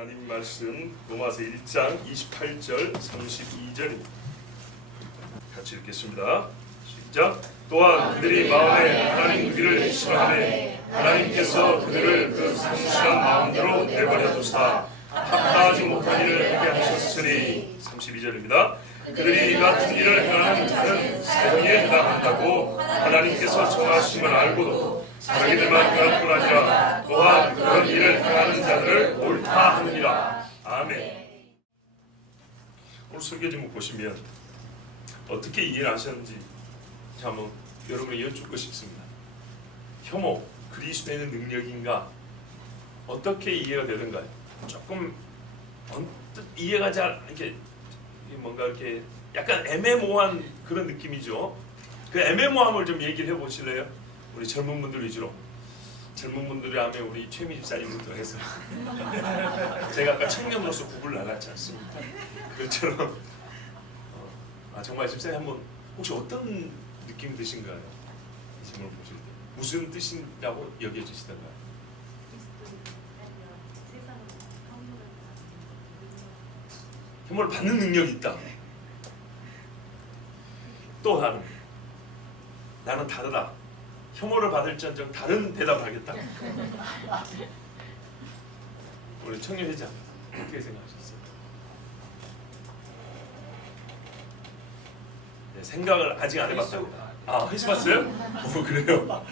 하나님 말씀 로마서 1장 28절 32절입니다. 같이 읽겠습니다. 시작. 또한 그들이 마음에 하나님 그들을 싫어하매 하나님께서 그들을 그 상실한 마음대로 내버려 두사 합당하지 못한 일을 하게 하셨으니 32절입니다. 그들이 이 같은 일을 행하는 자는 사형에 해당한다고 하나님께서 정하심을 알고도 자기들만 그럴 뿐 아니라 또한 그런 일을 행하는 자들을 옳다 하느니라. 아멘. 오늘 설교 제목 보시면 어떻게 이해를 하셨는지 한번 여러분이 여쭙고 싶습니다. 혐오, 그리스도의 능력인가? 어떻게 이해가 되던가요? 조금 언뜻 이해가 잘 이렇게 뭔가 이렇게 약간 애매모호한 그런 느낌이죠. 그 애매모함을 좀 얘기를 해보실래요? 우리 젊은 분들 위주로. 젊은 분들이 하면 우리 최미 집사님부터 해서 제가 아까 청년으로서 구글 나갔지 않습니까? 그것처럼 정말 집사님 한번 혹시 어떤 느낌 드신가요? 이 질문을 보실 때 무슨 뜻이라고 여겨지시던가요? 혐오를 받는 능력이 있다. 또 나는 다르다. 혐오를 받을지언정 다른 대답을 하겠다. 우리 청년회장 어떻게 생각하셨어요? 네, 생각을 아직 안 해봤답니다. 해봤어요? 그래요?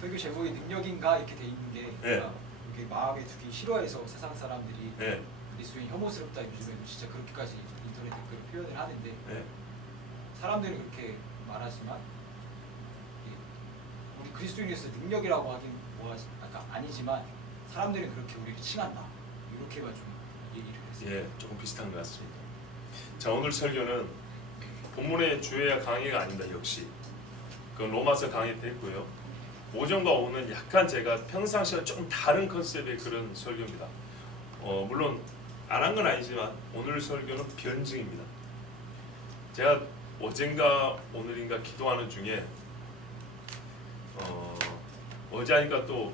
설교 제목이 능력인가 이렇게 돼 있는 게 네. 이게 마음에 두기 싫어해서 세상 사람들이 네. 그리스도인 혐오스럽다 요즘에 진짜 그렇게까지 인터넷 댓글을 표현을 하는데 네. 사람들은 그렇게 말하지만 우리 그리스도인에서 능력이라고 하긴 아니지만 사람들은 그렇게 우리를 칭한다 이렇게만 좀 얘기를 했어요. 예, 조금 비슷한 것 같습니다. 자, 오늘 설교는 본문의 주요야 강의가 아닙니다. 역시 그건 로마서 강의 때 했고요. 오전과 오후는 약간 제가 평상시와 조금 다른 컨셉의 그런 설교입니다. 물론 안 한 건 아니지만 오늘 설교는 변증입니다. 제가 어젠가 오늘인가 기도하는 중에 어제 하니까 또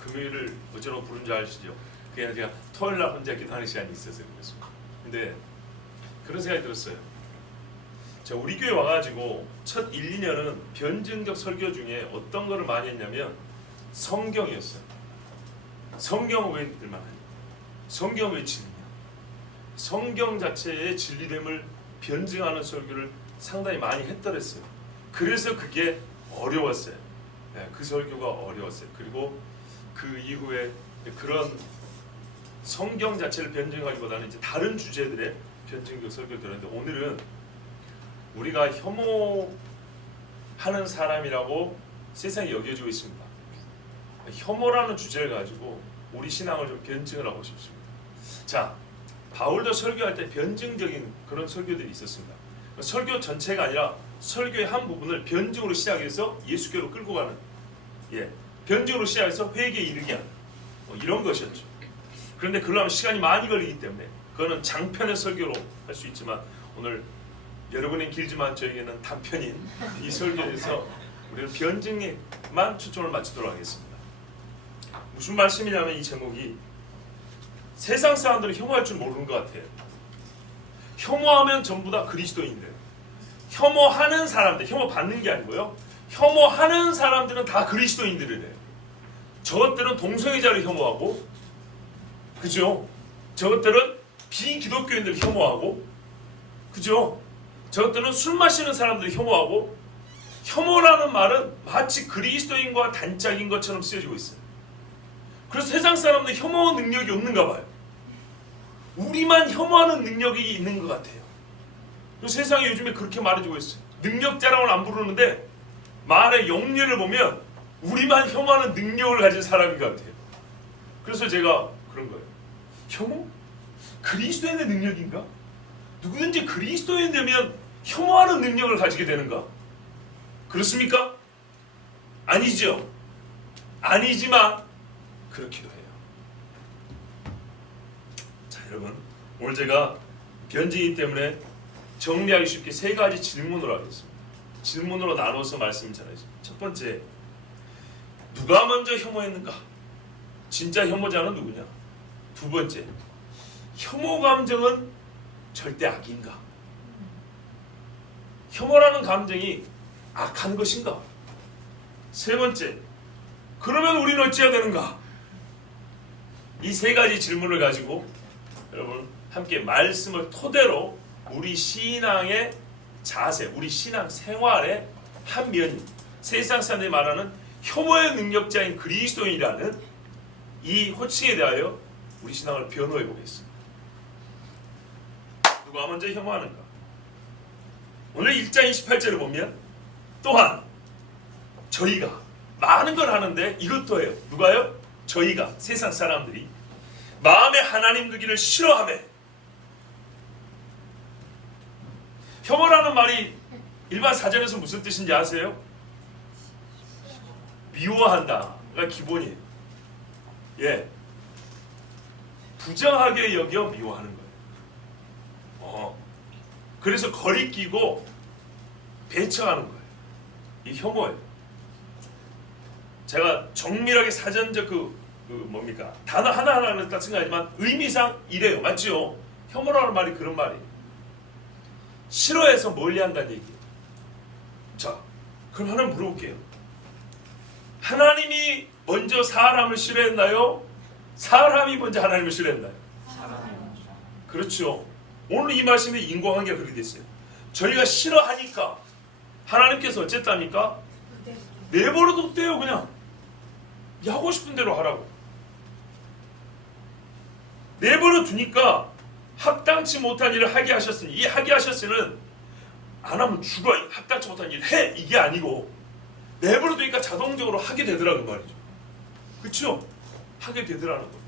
금요일을 어제로 부른 줄 아시죠? 그냥 제가 토요일 날 혼자 기도하는 시간이 있어서 그랬습니다. 근데 그런 생각이 들었어요. 제가 우리 교회 와가지고 첫 1, 2년은 변증적 설교 중에 어떤 거를 많이 했냐면 성경이었어요. 성경을 왜 들만 해요? 성경을 왜 진리냐? 성경 자체의 진리됨을 변증하는 설교를 상당히 많이 했더랬어요. 그래서 그게 어려웠어요. 네, 그 설교가 어려웠어요. 그리고 그 이후에 그런 성경 자체를 변증하기보다는 이제 다른 주제들의 변증적 설교를 들었는데 오늘은 우리가 혐오하는 사람이라고 세상에 여겨지고 있습니다. 혐오라는 주제를 가지고 우리 신앙을 좀 변증을 하고 싶습니다. 자, 바울도 설교할 때 변증적인 그런 설교들이 있었습니다. 설교 전체가 아니라 설교의 한 부분을 변증으로 시작해서 예수께로 끌고 가는, 변증으로 시작해서 회개에 이르게 하는 이런 것이었죠. 그런데 그러려면 시간이 많이 걸리기 때문에 그거는 장편의 설교로 할 수 있지만 오늘 여러분은 길지만 저에게는 단편인 이 설교에서 우리는 변증에만 초점을 맞추도록 하겠습니다. 무슨 말씀이냐면 이 제목이 세상 사람들은 혐오할 줄 모르는 것 같아요. 혐오하면 전부 다 그리스도인들. 혐오하는 사람들, 혐오 받는 게 아니고요. 혐오하는 사람들은 다 그리스도인들이래요. 저것들은 동성애자를 혐오하고, 그죠? 저것들은 비기독교인들을 혐오하고, 그죠? 저것들은 술 마시는 사람들을 혐오하고, 혐오라는 말은 마치 그리스도인과 단짝인 것처럼 쓰여지고 있어요. 그래서 세상 사람들은 혐오 능력이 없는가 봐요. 우리만 혐오하는 능력이 있는 것 같아요. 그래서 세상이 요즘에 그렇게 말해주고 있어요. 능력 자랑을 안 부르는데 말의 용례를 보면 우리만 혐오하는 능력을 가진 사람인 것 같아요. 그래서 제가 그런 거예요. 혐오? 그리스도인의 능력인가? 누구든지 그리스도인 되면 혐오하는 능력을 가지게 되는가? 그렇습니까? 아니죠. 아니지만 그렇기도 해요. 자, 여러분, 오늘 제가 변증이기 때문에 정리하기 쉽게 세 가지 질문으로 하겠습니다. 질문으로 나눠서 말씀 전하겠습니다. 첫 번째, 누가 먼저 혐오했는가? 진짜 혐오자는 누구냐? 두 번째, 혐오 감정은 절대 악인가? 혐오라는 감정이 악한 것인가? 세 번째, 그러면 우리는 어찌해야 되는가? 이 세 가지 질문을 가지고 여러분 함께 말씀을 토대로 우리 신앙의 자세, 우리 신앙 생활의 한 면, 세상 사람들이 말하는 혐오의 능력자인 그리스도인이라는 이 호칭에 대하여 우리 신앙을 변호해 보겠습니다. 누가 먼저 혐오하는가? 오늘 1장 28절을 보면 또한 저희가 많은 걸 하는데 이것도 해요. 누가요? 저희가, 세상 사람들이 마음에 하나님 두기를 싫어하며, 혐오라는 말이 일반 사전에서 무슨 뜻인지 아세요? 미워한다가 기본이에요. 예, 부정하게 여겨 미워하는 거예요. 그래서 거리끼고 배척하는 거예요. 이 혐오예요. 제가 정밀하게 사전적 뭡니까? 단어 하나하나를 다 생각하지만 의미상 이래요. 맞죠? 혐오라는 말이 그런 말이에요. 싫어해서 멀리한다는 얘기예요. 자, 그럼 하나 물어볼게요. 하나님이 먼저 사람을 싫어했나요? 사람이 먼저 하나님을 싫어했나요? 그렇죠. 오늘 이 말씀에 인과관계가 그렇게 됐어요. 저희가 싫어하니까 하나님께서 어쨌답니까? 내버려 뒀대요. 그냥 하고 싶은 대로 하라고. 내버려 두니까 합당치 못한 일을 하게 하셨으니, 이 하게 하셨으는 안 하면 죽어, 합당치 못한 일 해, 이게 아니고 내버려 두니까 자동적으로 하게 되더라는 말이죠. 그렇죠? 하게 되더라는 거예요.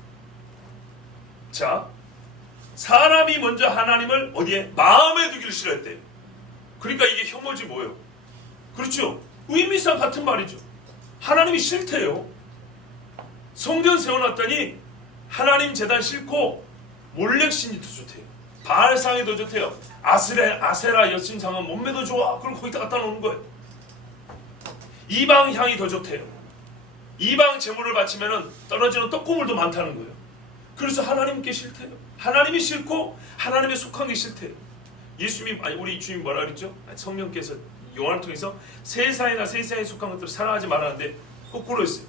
자, 사람이 먼저 하나님을 어디에? 마음에 두기를 싫어했대요. 그러니까 이게 혐오지 뭐예요? 그렇죠? 의미상 같은 말이죠. 하나님이 싫대요. 성전 세워놨더니 하나님 제단 싫고 몰렉신이 더 좋대요. 바알상이 더 좋대요. 아세라 여신상은 몸매도 좋아. 그럼 거기다 갖다 놓는 거예요. 이방 향이 더 좋대요. 이방 제물을 바치면 떨어지는 떡고물도 많다는 거예요. 그래서 하나님께 싫대요. 하나님이 싫고 하나님에 속한 게 싫대요. 예수님, 아니 우리 주님 뭐라 그랬죠? 성령께서 요한을 통해서 세상에 속한 것들을 사랑하지 말라는데 거꾸로 했어요.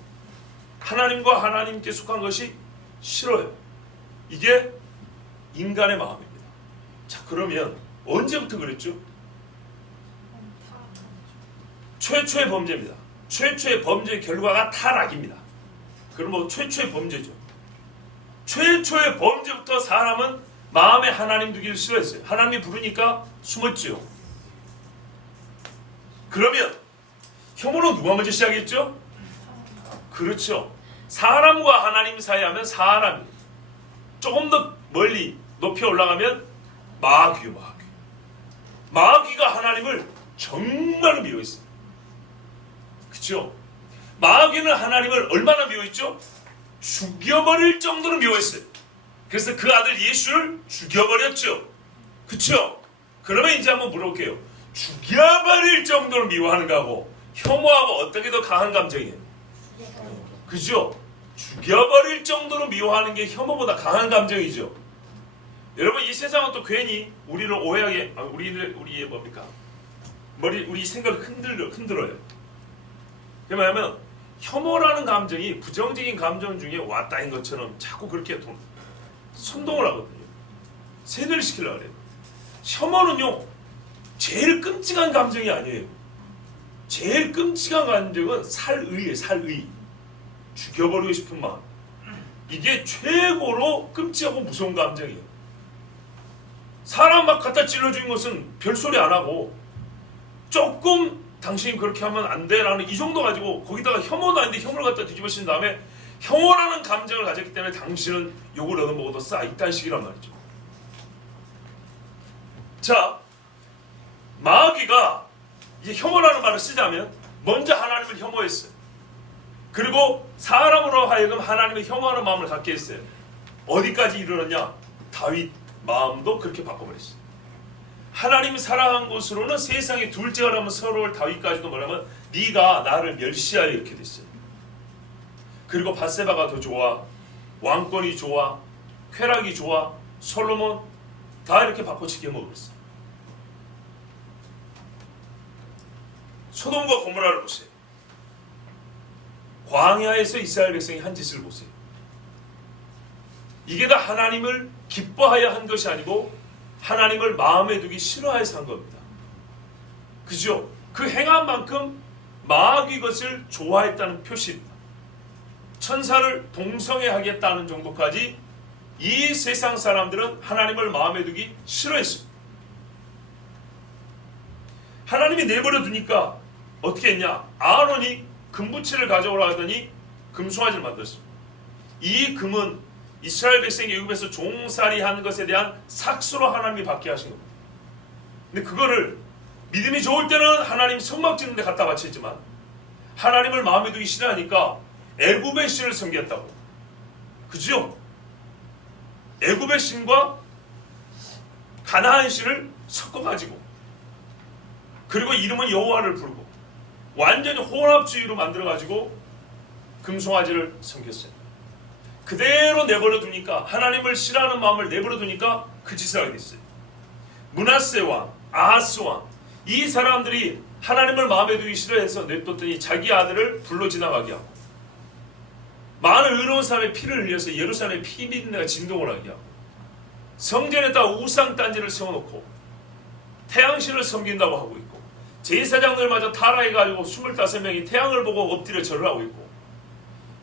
하나님과 하나님께 속한 것이 싫어요. 이게 인간의 마음입니다. 자, 그러면 언제부터 그랬죠? 최초의 범죄입니다. 최초의 범죄의 결과가 타락입니다. 그럼 뭐 최초의 범죄죠. 최초의 범죄부터 사람은 마음에 하나님 두기를 싫어했어요. 하나님이 부르니까 숨었지요. 그러면 혐오는 누가 먼저 시작했죠? 그렇죠. 사람과 하나님 사이 하면 사람이, 조금 더 멀리 높이 올라가면 마귀요. 마귀가 하나님을 정말 미워했어요. 그렇죠? 마귀는 하나님을 얼마나 미워했죠? 죽여버릴 정도로 미워했어요. 그래서 그 아들 예수를 죽여버렸죠. 그렇죠? 그러면 이제 한번 물어볼게요. 죽여버릴 정도로 미워하는 거하고 혐오하고 어떤 게 더 강한 감정이에요? 그죠? 죽여버릴 정도로 미워하는 게 혐오보다 강한 감정이죠. 여러분, 이 세상은 또 괜히 우리를 오해하게, 우리의 뭡니까? 우리 생각을 흔들어요. 그 뭐냐면 혐오라는 감정이 부정적인 감정 중에 왔다인 것처럼 자꾸 그렇게 선동을 하거든요. 세뇌를 시키려고 그래요. 혐오는요, 제일 끔찍한 감정이 아니에요. 제일 끔찍한 감정은 살의예요. 살의. 죽여버리고 싶은 마음. 이게 최고로 끔찍하고 무서운 감정이에요. 사람 막 갖다 찔러주는 것은 별소리 안 하고 조금 당신이 그렇게 하면 안 돼라는 이 정도 가지고 거기다가 혐오도 아닌데 혐오를 갖다 뒤집어씌운 다음에 혐오라는 감정을 가졌기 때문에 당신은 욕을 얻어먹어도 싸, 이딴 식이란 말이죠. 자, 마귀가 이제 혐오라는 말을 쓰자면 먼저 하나님을 혐오했어요. 그리고 사람으로 하여금 하나님을 혐오하는 마음을 갖게 했어요. 어디까지 이르렀냐? 다윗 마음도 그렇게 바꿔버렸어요. 하나님 사랑한 곳으로는 세상의 둘째가 라면 서러울 다윗까지도 뭐냐면 네가 나를 멸시하여 이렇게 됐어요. 그리고 밧세바가 더 좋아, 왕권이 좋아, 쾌락이 좋아, 솔로몬 다 이렇게 바꿔치기 해먹었어요. 소돔과 고모라를 보세요. 광야에서 이스라엘 백성이 한 짓을 보세요. 이게 다 하나님을 기뻐하여 한 것이 아니고 하나님을 마음에 두기 싫어해서 한 겁니다. 그죠? 그 행한 만큼 마귀 것을 좋아했다는 표시입니다. 천사를 동성애하겠다는 정도까지 이 세상 사람들은 하나님을 마음에 두기 싫어했습니다. 하나님이 내버려 두니까 어떻게 했냐? 아론이 금부치를 가져오라 하더니 금송아지를 만들었습니다. 이 금은 이스라엘 백성이 애굽에서 종살이 한 것에 대한 삭수로 하나님이 받게 하신 겁니다. 근데 그거를 믿음이 좋을 때는 하나님 성막 짓는 데 갖다 바쳤지만 하나님을 마음에 두기 싫어하니까 애굽의 신을 섬겼다고. 그죠? 애굽의 신과 가나안 신을 섞어가지고 그리고 이름은 여호와를 부르고 완전히 혼합주의로 만들어가지고 금송아지를 섬겼어요. 그대로 내버려 두니까 하나님을 싫어하는 마음을 내버려 두니까 그 짓을 하게 됐어요. 므낫세 왕, 아하스 왕, 이 사람들이 하나님을 마음에 두기 싫어해서 냅뒀더니 자기 아들을 불로 지나가게 하고 많은 의로운 사람의 피를 흘려서 예루살렘의 피비린내가 진동을 하게 하고 성전에다 우상 딴지를 세워놓고 태양신을 섬긴다고 하고 있고 제사장들마저 타락해가지고 25명이 태양을 보고 엎드려 절을 하고 있고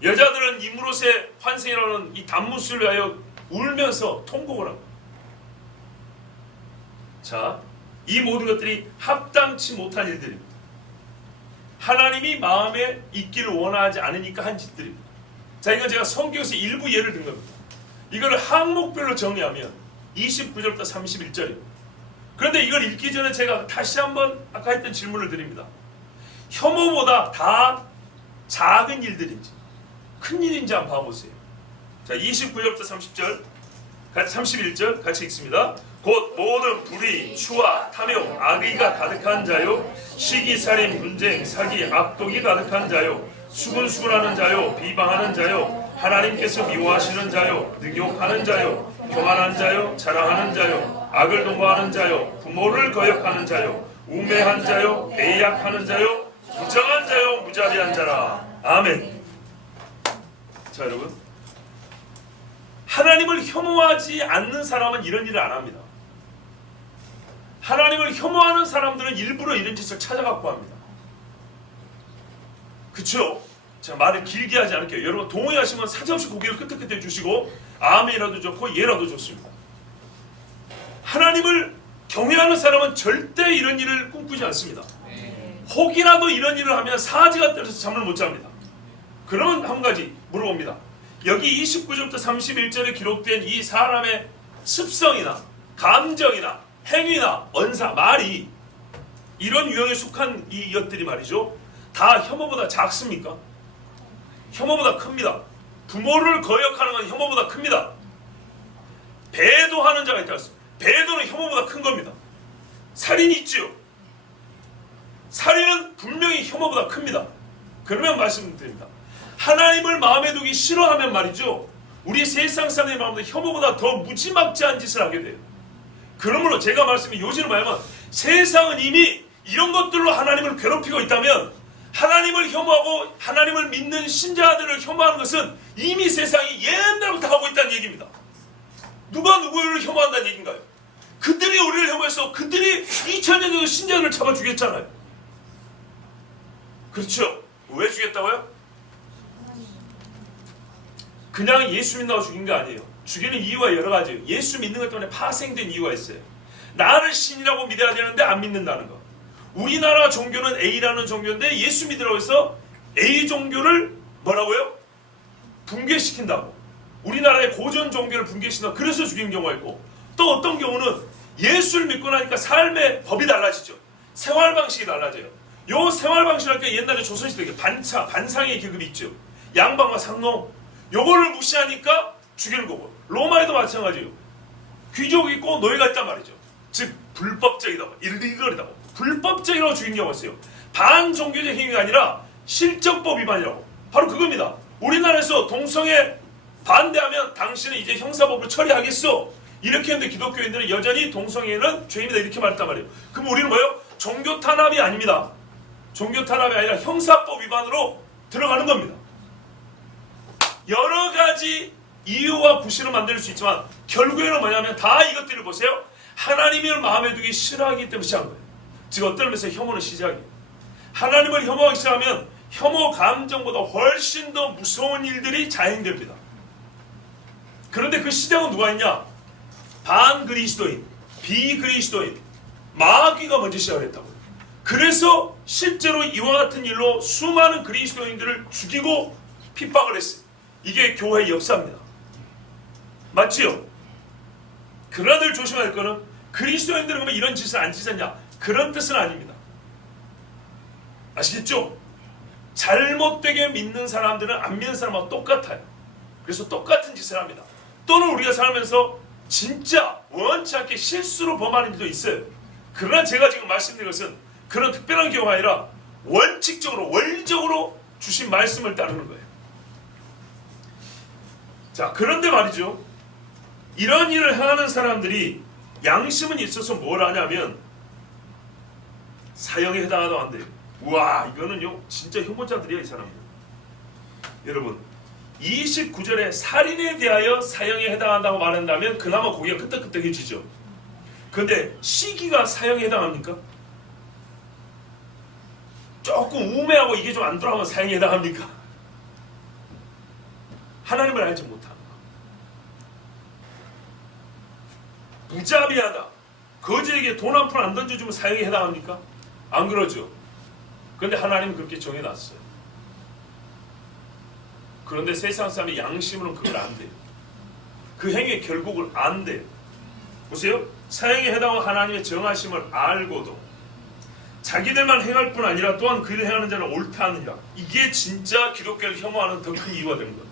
여자들은 이므롯의 환생이라는 이 단무술을 위하여 울면서 통곡을 하고. 자, 이 모든 것들이 합당치 못한 일들입니다. 하나님이 마음에 있기를 원하지 않으니까 한 짓들입니다. 자, 이건 제가 성경에서 일부 예를 든 겁니다. 이걸 항목별로 정리하면 29절부터 31절입니다. 그런데 이걸 읽기 전에 제가 다시 한번 아까 했던 질문을 드립니다. 혐오보다 다 작은 일들인지 큰 일인지 한번 봐보세요. 자, 29절부터 30절, 31절 같이 읽습니다. 곧 모든 불의, 추와, 탐욕, 악의가 가득한 자요, 시기, 살인, 분쟁, 사기, 악독이 가득한 자요, 수군수군하는 자요, 비방하는 자요, 하나님께서 미워하시는 자요, 능욕하는 자요, 교만한 자요, 자랑하는 자요, 악을 도모하는 자요, 부모를 거역하는 자요, 우매한 자요, 배약하는 자요, 부정한 자요, 무자비한 자라. 아멘. 자, 여러분, 하나님을 혐오하지 않는 사람은 이런 일을 안 합니다. 하나님을 혐오하는 사람들은 일부러 이런 짓을 찾아갖고 합니다. 그쵸? 제가 말을 길게 하지 않을게요. 여러분 동의하시면 사정없이 고개를 끄덕끄덕 해주시고 아멘이라도 좋고 예라도 좋습니다. 하나님을 경외하는 사람은 절대 이런 일을 꿈꾸지 않습니다. 혹이라도 이런 일을 하면 사지가 떨어져서 잠을 못 잡니다. 그러면 한 가지 물어봅니다. 여기 29절부터 31절에 기록된 이 사람의 습성이나 감정이나 행위나 언사, 말이 이런 유형에 속한 이 것들이 말이죠. 다 혐오보다 작습니까? 혐오보다 큽니다. 부모를 거역하는 건 혐오보다 큽니다. 배도하는 자가 있다 했습니다. 배도는 혐오보다 큰 겁니다. 살인이 있죠. 살인은 분명히 혐오보다 큽니다. 그러면 말씀드립니다. 하나님을 마음에 두기 싫어하면 말이죠. 우리 세상 사람의 마음도 혐오보다 더 무지막지한 짓을 하게 돼요. 그러므로 제가 말씀이 요지를 말하면 세상은 이미 이런 것들로 하나님을 괴롭히고 있다면 하나님을 혐오하고 하나님을 믿는 신자들을 혐오하는 것은 이미 세상이 옛날부터 하고 있다는 얘기입니다. 누가 누구를 혐오한다는 얘기인가요? 그들이 우리를 혐오해서 그들이 2000년 전에 신자들을 잡아 죽였잖아요. 그렇죠? 왜 죽였다고요? 그냥 예수 믿는다고 죽인 게 아니에요. 죽이는 이유가 여러 가지예요. 예수 믿는 것 때문에 파생된 이유가 있어요. 나를 신이라고 믿어야 되는데 안 믿는다는 거. 우리나라 종교는 A라는 종교인데 예수 믿으라고 해서 A 종교를 뭐라고요? 붕괴시킨다고. 우리나라의 고전 종교를 붕괴시킨다고. 그래서 죽인 경우가 있고, 또 어떤 경우는 예수를 믿고 나니까 삶의 법이 달라지죠. 생활 방식이 달라져요. 요 생활 방식이랄 때 옛날에 조선시대에 반상의 계급이 있죠. 양반과 상놈. 요거를 무시하니까 죽이는 거고, 로마에도 마찬가지예요. 귀족이 있고 노예가 있단 말이죠. 즉 불법적이다, 일리걸이다, 불법적이라고 죽인 경우가 있어요. 반종교적 행위가 아니라 실정법 위반이라고. 바로 그겁니다. 우리나라에서 동성애 반대하면 당신은 이제 형사법으로 처리하겠어, 이렇게 했는데 기독교인들은 여전히 동성애는 죄입니다 이렇게 말했단 말이에요. 그럼 우리는 뭐예요? 종교 탄압이 아닙니다. 종교 탄압이 아니라 형사법 위반으로 들어가는 겁니다. 여러 가지 이유와 구실을 만들 수 있지만 결국에는 뭐냐면 다 이것들을 보세요. 하나님을 마음에 두기 싫어하기 때문에 시작한 거예요. 즉 어떤 의미에서 혐오는 시작이에요. 하나님을 혐오하기 시작하면 혐오 감정보다 훨씬 더 무서운 일들이 자행됩니다. 그런데 그 시작은 누가 했냐? 반그리스도인, 비그리스도인, 마귀가 먼저 시작을 했다고요. 그래서 실제로 이와 같은 일로 수많은 그리스도인들을 죽이고 핍박을 했어요. 이게 교회의 역사입니다. 맞지요? 그러나 늘 조심해야 할 거는 그리스도인들은 그러면 이런 짓을 안 짓었냐? 그런 뜻은 아닙니다. 아시겠죠? 잘못되게 믿는 사람들은 안 믿는 사람하고 똑같아요. 그래서 똑같은 짓을 합니다. 또는 우리가 살면서 진짜 원치 않게 실수로 범하는 일도 있어요. 그러나 제가 지금 말씀드린 것은 그런 특별한 경우가 아니라 원칙적으로 원리적으로 주신 말씀을 따르는 거예요. 자, 그런데 말이죠. 이런 일을 행하는 사람들이 양심은 있어서 뭘 하냐면 사형에 해당하다고 한대요. 우와, 이거는요 진짜 혐오자들이야 이 사람들. 여러분 29절에 살인에 대하여 사형에 해당한다고 말한다면 그나마 고개가 끄덕끄덕해지죠. 그런데 시기가 사형에 해당합니까? 조금 우매하고 이게 좀 안 돌아가면 사형에 해당합니까? 하나님을 알지 못한다. 무자비하다. 거지에게 돈 한 푼 안 던져주면 사형에 해당합니까? 안 그러죠. 그런데 하나님은 그렇게 정해놨어요. 그런데 세상 사람이 양심으로는 그걸 안 돼요. 그 행위의 결국을 안 돼요. 보세요. 사형에 해당한 하나님의 정하심을 알고도 자기들만 행할 뿐 아니라 또한 그 일을 행하는 자는 옳다 하느니라. 이게 진짜 기독교를 혐오하는 더 큰 이유가 되는 거예요.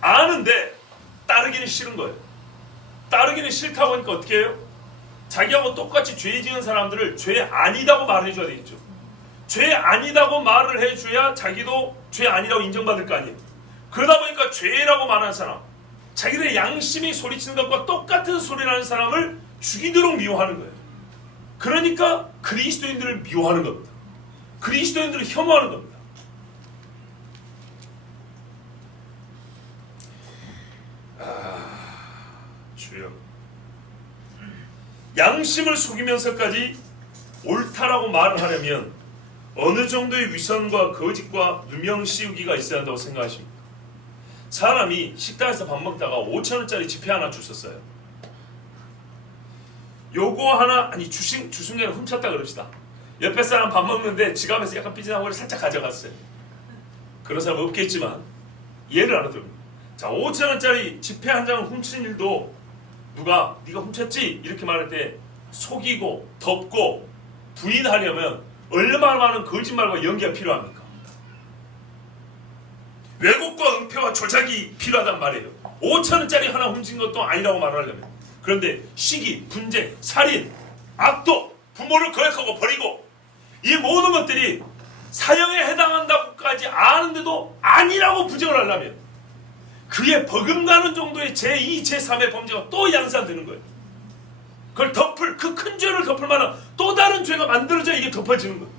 아는데 따르기는 싫은 거예요. 따르기는 싫다고 하니까 어떻게 해요? 자기하고 똑같이 죄 지은 사람들을 죄 아니다고 말해줘야 되겠죠. 죄 아니다고 말을 해줘야 자기도 죄 아니라고 인정받을 거 아니에요. 그러다 보니까 죄라고 말하는 사람, 자기들의 양심이 소리치는 것과 똑같은 소리를 하는 사람을 죽이도록 미워하는 거예요. 그러니까 그리스도인들을 미워하는 겁니다. 그리스도인들을 혐오하는 겁니다. 주여, 양심을 속이면서까지 옳다라고 말을 하려면 어느 정도의 위선과 거짓과 누명 씌우기가 있어야 한다고 생각하십니까? 사람이 식당에서 밥 먹다가 5,000원짜리 지폐 하나 주셨어요. 요거 하나, 아니 주순간에 훔쳤다 그럽시다. 옆에 사람 밥 먹는데 지갑에서 약간 삐진한 거를 살짝 가져갔어요. 그런 사람 없겠지만 이해를 안 하더라고요. 자, 5,000원짜리 지폐 한 장을 훔친 일도 누가 네가 훔쳤지? 이렇게 말할 때 속이고 덮고 부인하려면 얼마나 많은 거짓말과 연기가 필요합니까? 왜곡과 은폐와 조작이 필요하단 말이에요. 5,000원짜리 하나 훔친 것도 아니라고 말하려면. 그런데 시기, 분쟁, 살인, 악도, 부모를 거역하고 버리고 이 모든 것들이 사형에 해당한다고까지 아는데도 아니라고 부정을 하려면 그에 버금가는 정도의 제2, 제3의 범죄가 또 양산되는 거예요. 그걸 덮을, 그 큰 죄를 덮을 만한 또 다른 죄가 만들어져야 이게 덮어지는 거예요.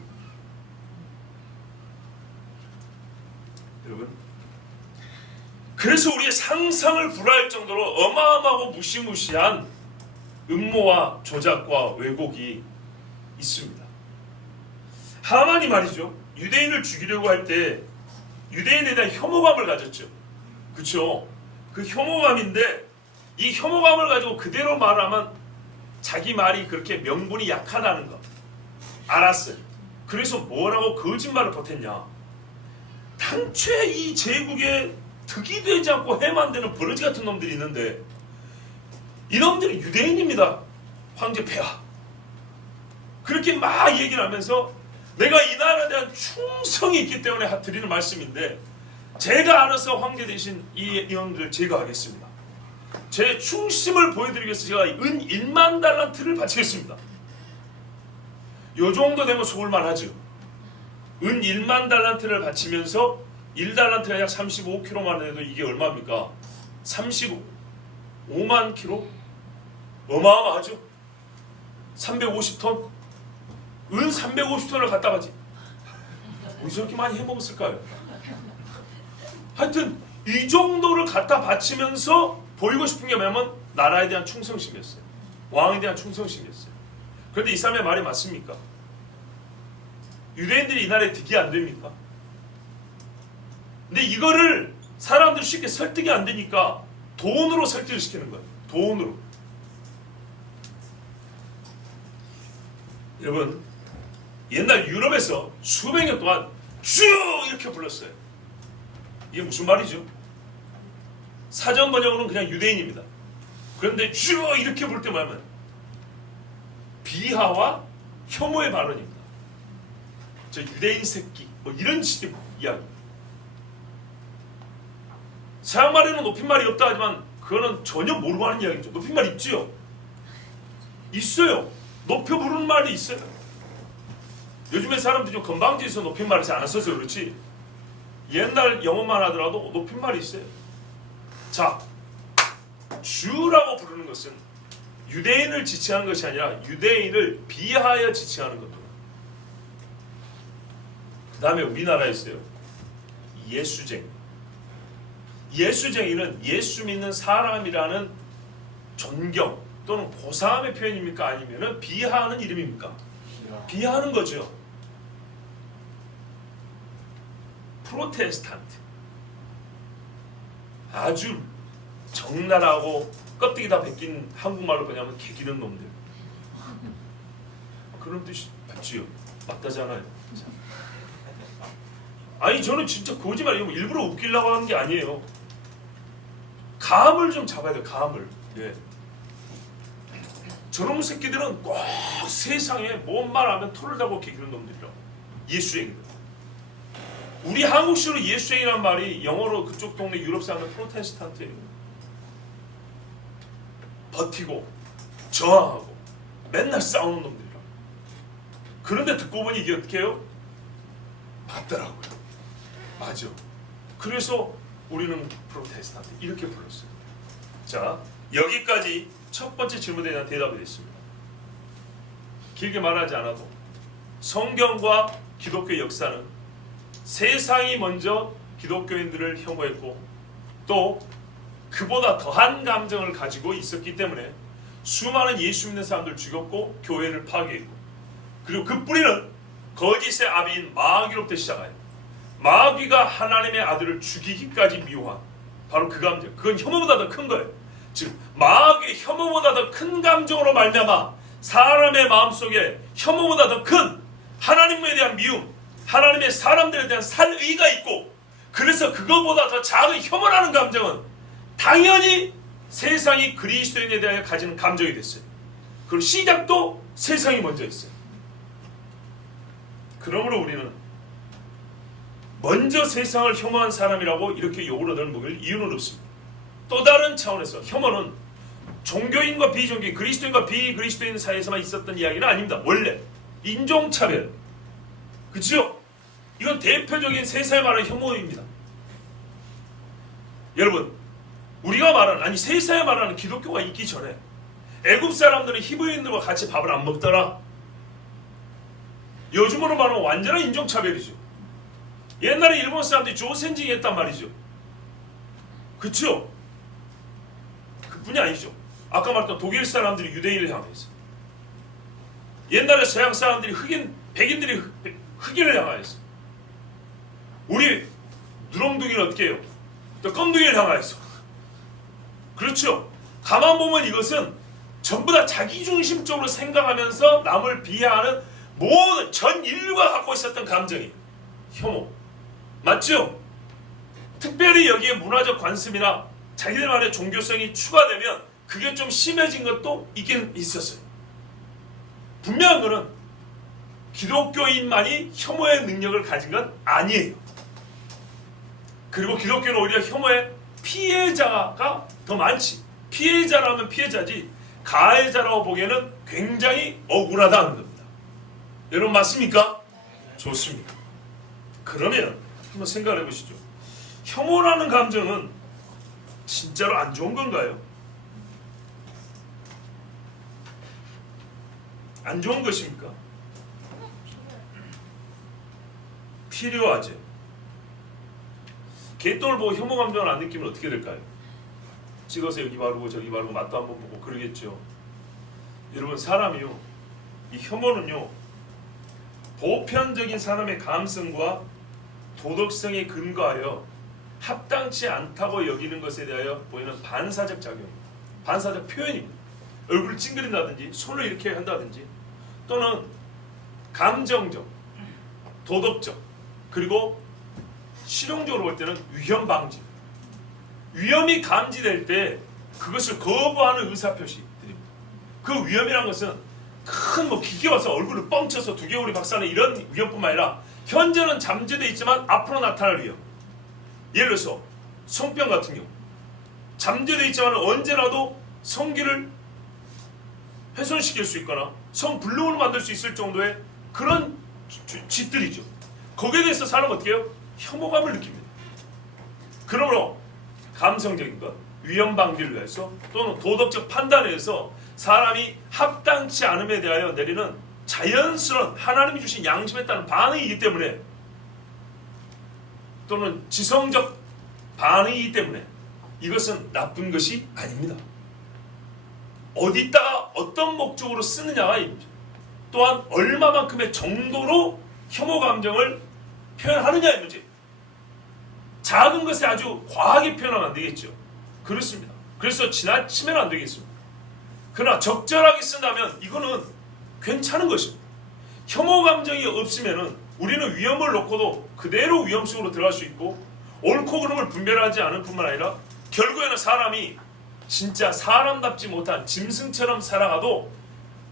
여러분, 그래서 우리의 상상을 불허할 정도로 어마어마하고 무시무시한 음모와 조작과 왜곡이 있습니다. 하만이 말이죠. 유대인을 죽이려고 할 때 유대인에 대한 혐오감을 가졌죠. 그렇죠? 그 혐오감인데 이 혐오감을 가지고 그대로 말하면 자기 말이 그렇게 명분이 약하다는 거 알았어요. 그래서 뭐라고 거짓말을 보탰냐. 당최 이 제국에 득이 되지 않고 해 만드는 버러지 같은 놈들이 있는데 이놈들은 유대인입니다. 황제 폐하. 그렇게 막 얘기를 하면서 내가 이 나라에 대한 충성이 있기 때문에 드리는 말씀인데 제가 알아서 황제 대신 이 이놈들을 제거하겠습니다. 제 충심을 보여드리기 위해서 제가 은 1만 달란트를 바치겠습니다. 요 정도 되면 속을만 하죠. 은 1만 달란트를 바치면서 1달란트가 약 35kg만 해도 이게 얼마입니까? 5만 킬로? 어마어마하죠. 350톤? 은 350톤을 갖다 바치. 왜 저렇게 많이 해먹었을까요? 하여튼 이 정도를 갖다 바치면서 보이고 싶은 게 뭐냐면 나라에 대한 충성심이었어요. 왕에 대한 충성심이었어요. 그런데 이 사람의 말이 맞습니까? 유대인들이 이 나라에 득이 안 됩니까? 근데 이거를 사람들이 쉽게 설득이 안 되니까 돈으로 설득을 시키는 거예요. 돈으로. 여러분, 옛날 유럽에서 수백 년 동안 쭉 이렇게 불렀어요. 이게 무슨 말이죠? 사전 번역으로는 그냥 유대인입니다. 그런데 쭉 이렇게 부를 때 뭐냐면 비하와 혐오의 발언입니다. 저 유대인 새끼 뭐 이런 식의 이야기. 서양말에는 높임말이 없다 하지만 그거는 전혀 모르고 하는 이야기죠. 높임말 있지요? 있어요. 높여 부르는 말이 있어요. 요즘에 사람들이 좀 건방지에서 높임말을 잘 안 써서 그렇지 옛날 영어만 하더라도 높임말이 있어요. 자, 주라고 부르는 것은 유대인을 지칭하는 것이 아니라 유대인을 비하하여 지칭하는 겁니다. 그 다음에 우리나라에 있어요. 예수쟁이. 예수쟁이는 예수 믿는 사람이라는 존경 또는 고사함의 표현입니까? 아니면 비하하는 이름입니까? 비하하는 거죠. 프로테스탄트. 아주 적나라하고 껍데기 다 벗긴 한국말로 뭐냐면 개기는 놈들. 그런 뜻이 맞지요? 맞다잖아요. 아니 저는 진짜 거짓말이에요. 일부러 웃기려고 하는 게 아니에요. 감을 좀 잡아야 돼요. 감을. 예. 저놈 새끼들은 꼭 세상에 뭔 말하면 토를 달고 개기는 놈들이라고. 예수쟁이들. 우리 한국식으로 예수쟁이란 말이 영어로 그쪽 동네 유럽 사람들 프로테스탄트예요. 버티고 저항하고 맨날 싸우는 놈들이라고. 그런데 듣고 보니 이게 어떻게 해요? 맞더라고요. 맞아. 그래서 우리는 프로테스탄트 이렇게 불렀어요. 자, 여기까지 첫 번째 질문에 대한 대답이 됐습니다. 길게 말하지 않아도 성경과 기독교의 역사는 세상이 먼저 기독교인들을 혐오했고 또 그보다 더한 감정을 가지고 있었기 때문에 수많은 예수 믿는 사람들을 죽였고 교회를 파괴했고 그리고 그 뿌리는 거짓의 아비인 마귀로부터 시작하여 마귀가 하나님의 아들을 죽이기까지 미워한 바로 그 감정. 그건 혐오보다 더 큰 거예요. 즉 마귀의 혐오보다 더 큰 감정으로 말미암아 사람의 마음속에 혐오보다 더 큰 하나님에 대한 미움, 하나님의 사람들에 대한 살의가 있고 그래서 그거보다 더 작은 혐오라는 감정은 당연히 세상이 그리스도인에 대하여 가지는 감정이 됐어요. 그리고 시작도 세상이 먼저 했어요. 그러므로 우리는 먼저 세상을 혐오한 사람이라고 이렇게 욕을 얻을 이유는 없습니다. 또 다른 차원에서 혐오는 종교인과 비종교인, 그리스도인과 비그리스도인 사이에서만 있었던 이야기는 아닙니다. 원래 인종차별, 그렇죠? 이건 대표적인 세상에 말하는 혐오입니다. 여러분, 우리가 말하는 아니 세상에 말하는 기독교가 있기 전에 애굽 사람들은 히브리인들과 같이 밥을 안 먹더라. 요즘으로 말하면 완전한 인종차별이죠. 옛날에 일본 사람들이 조센징 했단 말이죠. 그렇죠? 그뿐이 아니죠. 아까 말했던 독일 사람들이 유대인을 향하였어요. 옛날에 서양 사람들이 백인들이 흑인을 향하였어요. 우리 누렁둥이는 어떻게 해요? 또 껌둥이를 향하였어. 그렇죠? 가만 보면 이것은 전부 다 자기중심적으로 생각하면서 남을 비하하는 모든 전 인류가 갖고 있었던 감정이에요. 혐오. 맞죠? 특별히 여기에 문화적 관습이나 자기들만의 종교성이 추가되면 그게 좀 심해진 것도 있긴 있었어요. 분명한 거는 기독교인만이 혐오의 능력을 가진 건 아니에요. 그리고 기독교는 오히려 혐오의 피해자가 더 많지. 피해자라면 피해자지 가해자라고 보기에는 굉장히 억울하다는 겁니다. 여러분 맞습니까? 좋습니다. 그러면 한번 생각을 해보시죠. 혐오라는 감정은 진짜로 안 좋은 건가요? 안 좋은 것입니까? 필요하죠. 개똥을 보고 혐오 감정을 안 느끼면 어떻게 될까요? 찍어서 여기 바르고 저기 바르고 맛도 한번 보고 그러겠죠. 여러분 사람이요, 이 혐오는요 보편적인 사람의 감성과 도덕성에 근거하여 합당치 않다고 여기는 것에 대하여 보이는 반사적 작용입니다. 반사적 표현입니다. 얼굴을 찡그린다든지 손을 이렇게 한다든지 또는 감정적, 도덕적, 그리고 실용적으로 볼 때는 위험 방지. 위험이 감지될 때 그것을 거부하는 의사표시 드립니다. 그 위험이란 것은 큰 뭐 기계 와서 얼굴을 뻥쳐서 두개골이 박살내 이런 위험뿐만 아니라 현재는 잠재되어 있지만 앞으로 나타날 위험. 예를 들어서 성병 같은 경우 잠재되어 있지만 언제라도 성기를 훼손시킬 수 있거나 성불능으로 만들 수 있을 정도의 그런 짓들이죠. 거기에 대해서 사람은 어떻게 해요? 혐오감을 느낍니다. 그러므로 감성적인 것, 위험 방지를 위해서 또는 도덕적 판단에 의해서 사람이 합당치 않음에 대하여 내리는 자연스러운 하나님이 주신 양심에 따른 반응이기 때문에 또는 지성적 반응이기 때문에 이것은 나쁜 것이 아닙니다. 어디다가 어떤 목적으로 쓰느냐가 문제. 또한 얼마만큼의 정도로 혐오 감정을 표현하느냐의 문제. 작은 것에 아주 과하게 표현하면 안 되겠죠. 그렇습니다. 그래서 지나치면 안 되겠습니다. 그러나 적절하게 쓴다면 이거는 괜찮은 것입니다. 혐오 감정이 없으면은 우리는 위험을 놓고도 그대로 위험 속으로 들어갈 수 있고 옳고 그름을 분별하지 않을 뿐만 아니라 결국에는 사람이 진짜 사람답지 못한 짐승처럼 살아가도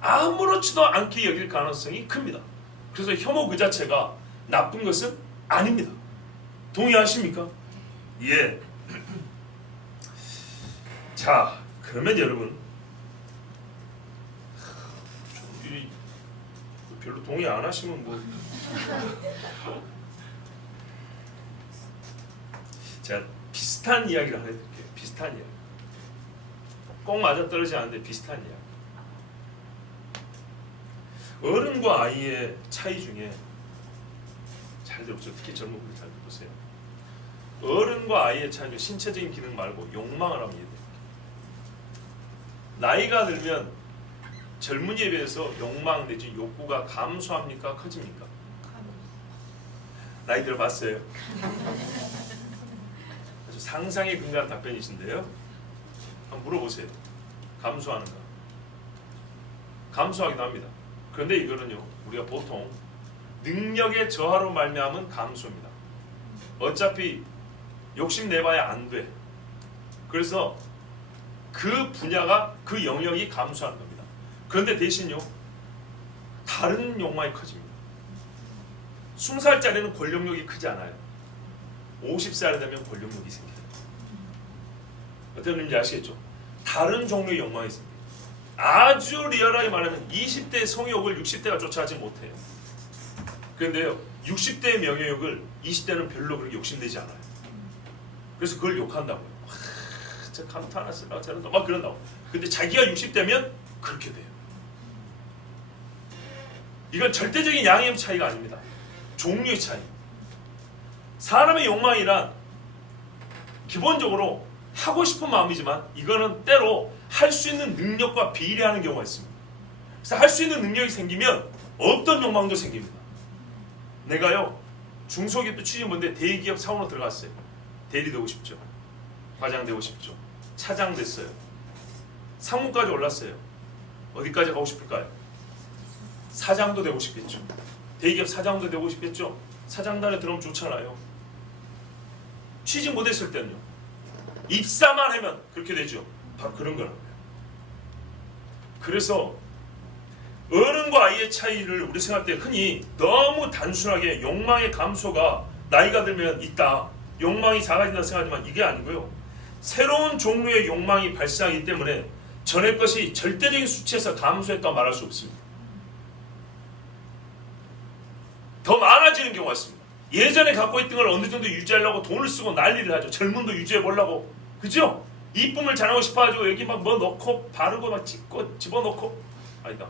아무렇지도 않게 여길 가능성이 큽니다. 그래서 혐오 그 자체가 나쁜 것은 아닙니다. 동의하십니까? 예. 자, 그러면 여러분 별로 동의 안 하시면 뭐 제가 비슷한 이야기를 하나 해드릴게요. 비슷한 이야기. 꼭 맞아떨어지지 않는데 비슷한 이야기. 어른과 아이의 차이 중에 잘 들어보세요. 특히 젊은 분들 잘 들어보세요. 어른과 아이의 차이 중 신체적인 기능 말고 욕망을 한번 이해해요. 나이가 들면 젊은이에 비해서 욕망 내지 욕구가 감소합니까? 커집니까? 나이 들어봤어요? 아주 상상에 근거한 답변이신데요. 한번 물어보세요. 감소하는가? 감소하기도 합니다. 그런데 이거는요, 우리가 보통 능력의 저하로 말미암은 감소입니다. 어차피 욕심내봐야 안 돼. 그래서 그 분야가, 그 영역이 감소하는 겁니다. 그런데 대신요, 다른 욕망이 커집니다. 20살짜리는 권력욕이 크지 않아요. 50살 되면 권력욕이 생겨요. 어떤 의미인지 아시겠죠? 다른 종류의 욕망이 있습니다. 아주 리얼하게 말하면 20대 성욕을 60대가 쫓아가지 못해요. 그런데요, 60대의 명예욕을 20대는 별로 그렇게 욕심내지 않아요. 그래서 그걸 욕한다고요. 저 감투 하나 쓰려고 저런다 막 그런다고. 근데 자기가 60대면 그렇게 돼요. 이건 절대적인 양의 차이가 아닙니다. 종류의 차이. 사람의 욕망이란 기본적으로 하고 싶은 마음이지만 이거는 때로 할 수 있는 능력과 비례하는 경우가 있습니다. 그래서 할 수 있는 능력이 생기면 없던 욕망도 생깁니다. 내가요, 중소기업 도 취직 뭔데 대기업 사원으로 들어갔어요. 대리 되고 싶죠. 과장 되고 싶죠. 차장 됐어요. 상무까지 올랐어요. 어디까지 가고 싶을까요? 사장도 되고 싶겠죠. 대기업 사장도 되고 싶겠죠. 사장단에 들어오면 좋잖아요. 취직 못했을 때는요, 입사만 하면 그렇게 되죠. 바로 그런 거라고요. 그래서 어른과 아이의 차이를 우리 생각할 때 흔히 너무 단순하게 욕망의 감소가 나이가 들면 있다, 욕망이 작아진다 생각하지만 이게 아니고요. 새로운 종류의 욕망이 발생하기 때문에 전에 것이 절대적인 수치에서 감소했다고 말할 수 없습니다. 더 많아지는 경우가 있습니다. 예전에 갖고 있던 걸 어느 정도 유지하려고 돈을 쓰고 난리를 하죠. 젊음도 유지해 보려고. 그죠? 이쁨을 자랑하고 싶어가지고 여기 막 뭐 넣고 바르고 막 찍고 집어넣고. 아니다.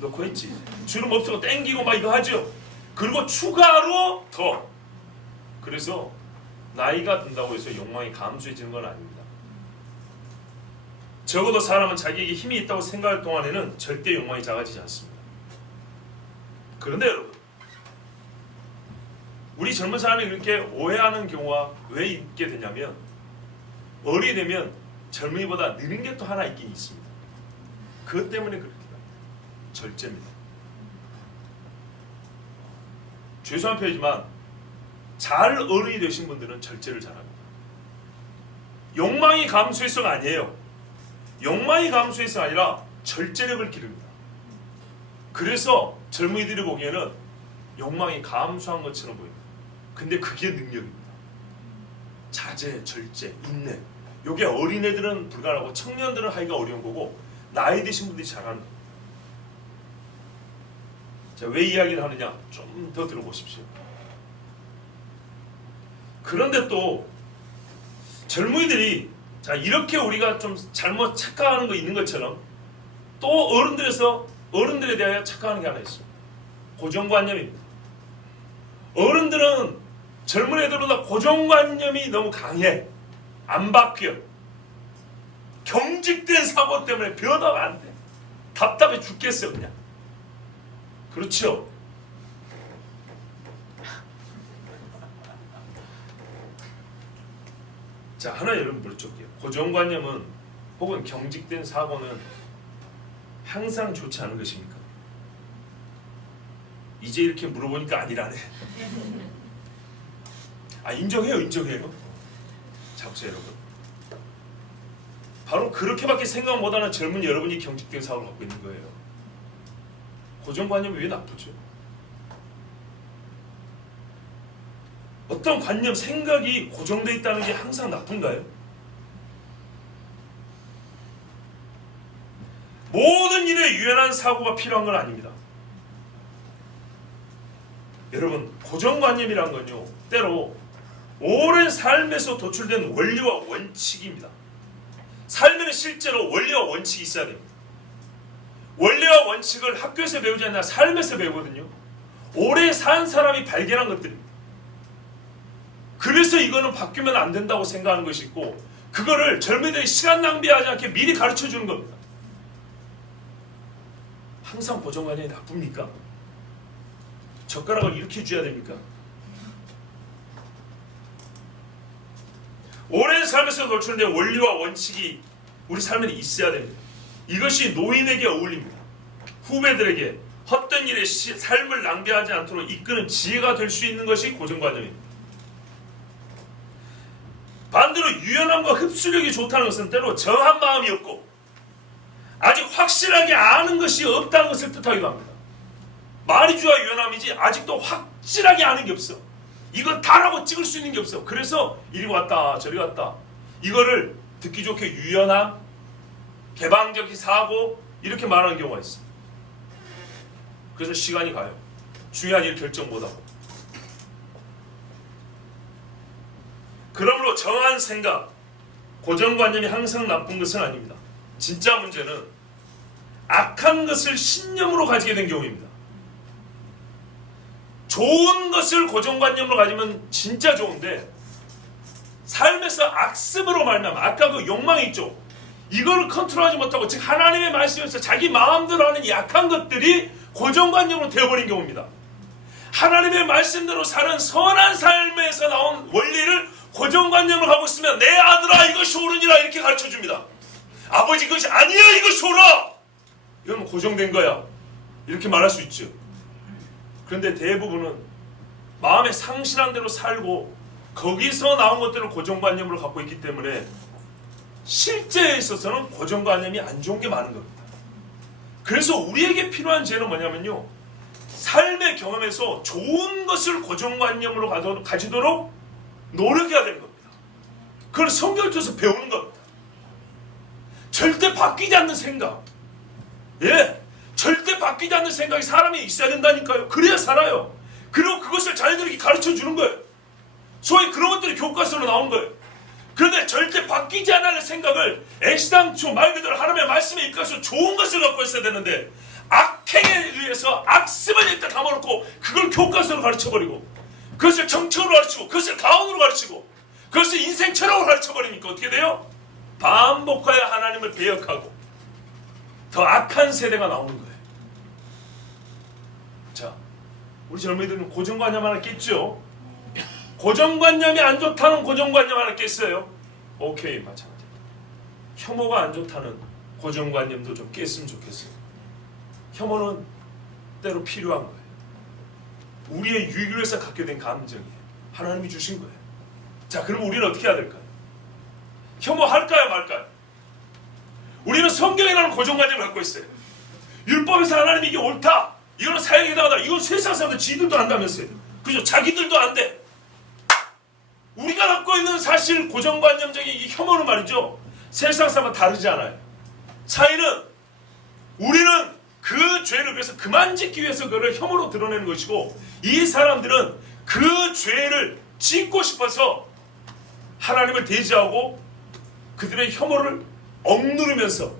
넣고 했지. 주름 없애고 땡기고 막 이거 하죠. 그리고 추가로 더. 그래서 나이가 든다고 해서 욕망이 감소해지는 건 아닙니다. 적어도 사람은 자기에게 힘이 있다고 생각할 동안에는 절대 욕망이 작아지지 않습니다. 그런데 여러분, 우리 젊은 사람이 그렇게 오해하는 경우가 왜 있게 되냐면, 어리게 되면 젊은이보다 느린 게 또 하나 있긴 있습니다. 그것 때문에 그렇게 됩니다. 절제입니다. 죄송한 표현이지만 잘 어른이 되신 분들은 절제를 잘합니다. 욕망이 감소해서가 아니에요. 욕망이 감소해서가 아니라 절제력을 기릅니다. 그래서 젊은이들이 보기에는 욕망이 감소한 것처럼 보입니다. 근데 그게 능력입니다. 자제, 절제, 인내. 이게 어린애들은 불가능하고 청년들은 하기가 어려운 거고 나이 드신 분들이 잘하는 거예요. 자, 왜 이야기를 하느냐? 좀 더 들어보십시오. 그런데 또 젊은이들이 자 이렇게 우리가 좀 잘못 착각하는 거 있는 것처럼 또 어른들에 대하여 착각하는 게 하나 있습니다. 고정관념입니다. 어른들은 젊은 애들보다 고정관념이 너무 강해. 안 바뀌어. 경직된 사고 때문에 변화가 안 돼. 답답해 죽겠어 그냥. 그렇죠? 자, 하나 여러분 물어볼게요. 고정관념은 혹은 경직된 사고는 항상 좋지 않은 것입니까? 이제 이렇게 물어보니까 아니라네. 아, 인정해요. 자, 보세요 여러분. 바로 그렇게밖에 생각 못하는 젊은 여러분이 경직된 사고를 갖고 있는 거예요. 고정관념이 왜 나쁘죠? 어떤 관념, 생각이 고정되어 있다는 게 항상 나쁜가요? 모든 일에 유연한 사고가 필요한 건 아닙니다. 여러분, 고정관념이란 건요, 때로 오랜 삶에서 도출된 원리와 원칙입니다. 삶에는 실제로 원리와 원칙이 있어야 됩니다. 원리와 원칙을 학교에서 배우지 않나 삶에서 배우거든요. 오래 산 사람이 발견한 것들입니다. 그래서 이거는 바뀌면 안 된다고 생각하는 것이 있고, 그거를 젊은이들이 시간 낭비하지 않게 미리 가르쳐 주는 겁니다. 항상 고정관념이 나쁩니까? 젓가락을 이렇게 쥐어야 됩니까? 오랜 삶에서 노출된 원리와 원칙이 우리 삶에 있어야 됩니다. 이것이 노인에게 어울립니다. 후배들에게 헛된 일에 삶을 낭비하지 않도록 이끄는 지혜가 될 수 있는 것이 고정관념입니다. 반대로 유연함과 흡수력이 좋다는 것은 때로 정한 마음이 없고 아직 확실하게 아는 것이 없다는 것을 뜻하기도 합니다. 말이 좋아 유연함이지 아직도 확실하게 아는 게 없어. 이거 다라고 찍을 수 있는 게 없어. 그래서 이리 왔다 저리 갔다. 이거를 듣기 좋게 유연함, 개방적인 사고 이렇게 말하는 경우가 있어. 그래서 시간이 가요. 중요한 일 결정 못하고. 그러므로 정한 생각, 고정관념이 항상 나쁜 것은 아닙니다. 진짜 문제는 악한 것을 신념으로 가지게 된 경우입니다. 좋은 것을 고정관념으로 가지면 진짜 좋은데 삶에서 악습으로 말미암아 아까 그 욕망이 있죠. 이거를 컨트롤하지 못하고 즉 하나님의 말씀에서 자기 마음대로 하는 약한 것들이 고정관념으로 되어버린 경우입니다. 하나님의 말씀대로 사는 선한 삶에서 나온 원리를 고정관념을 하고 있으면 내 아들아 이것이 옳으니라 이렇게 가르쳐줍니다. 아버지 이것이 아니야 이것이 옳아. 이건 고정된 거야. 이렇게 말할 수 있죠. 그런데 대부분은 마음에 상실한 대로 살고 거기서 나온 것들을 고정관념으로 갖고 있기 때문에 실제에 있어서는 고정관념이 안 좋은 게 많은 겁니다. 그래서 우리에게 필요한 지혜는 뭐냐면요. 삶의 경험에서 좋은 것을 고정관념으로 가지도록 노력해야 되는 겁니다. 그걸 성경을 통해서 배우는 겁니다. 절대 바뀌지 않는 생각. 예, 절대 바뀌지 않는 생각이 사람이 있어야 된다니까요. 그래야 살아요. 그리고 그것을 자녀들에게 가르쳐 주는 거예요. 소위 그런 것들이 교과서로 나온 거예요. 그런데 절대 바뀌지 않는 생각을 애시당초 말 그대로 하나님의 말씀에 입각해서 좋은 것을 갖고 있어야 되는데 교과서로 가르쳐버리고 그것을 정책으로 가르치고 그것을 가언으로 가르치고 그것을 인생 철학으로 가르쳐버리니까 어떻게 돼요? 반복하여 하나님을 배역하고 더 악한 세대가 나오는 거예요. 자, 우리 젊은이들은 고정관념 하나 깼죠? 고정관념이 안 좋다는 고정관념 하나 깼어요. 오케이, 마찬가지. 혐오가 안 좋다는 고정관념도 좀 깼으면 좋겠어요. 혐오는 때로 필요한 거예요. 우리의 유익을 위해서 갖게 된 감정이에요. 하나님이 주신 거예요. 자, 그럼 우리는 어떻게 해야 될까요? 혐오할까요, 말까요? 우리는 성경이라는 고정관념을 갖고 있어요. 율법에서 하나님이 이게 옳다, 이거는 사형에 해당하다, 이건 세상 사람들 지들도 안다면서요. 그죠? 자기들도 안 돼. 우리가 갖고 있는 사실 고정관념적인 이 혐오는 말이죠, 세상 사람은 다르지 않아요. 차이는 우리는 그 죄를 그래서 그만 짓기 위해서 그를 혐오로 드러내는 것이고, 이 사람들은 그 죄를 짓고 싶어서 하나님을 대지하고 그들의 혐오를 억누르면서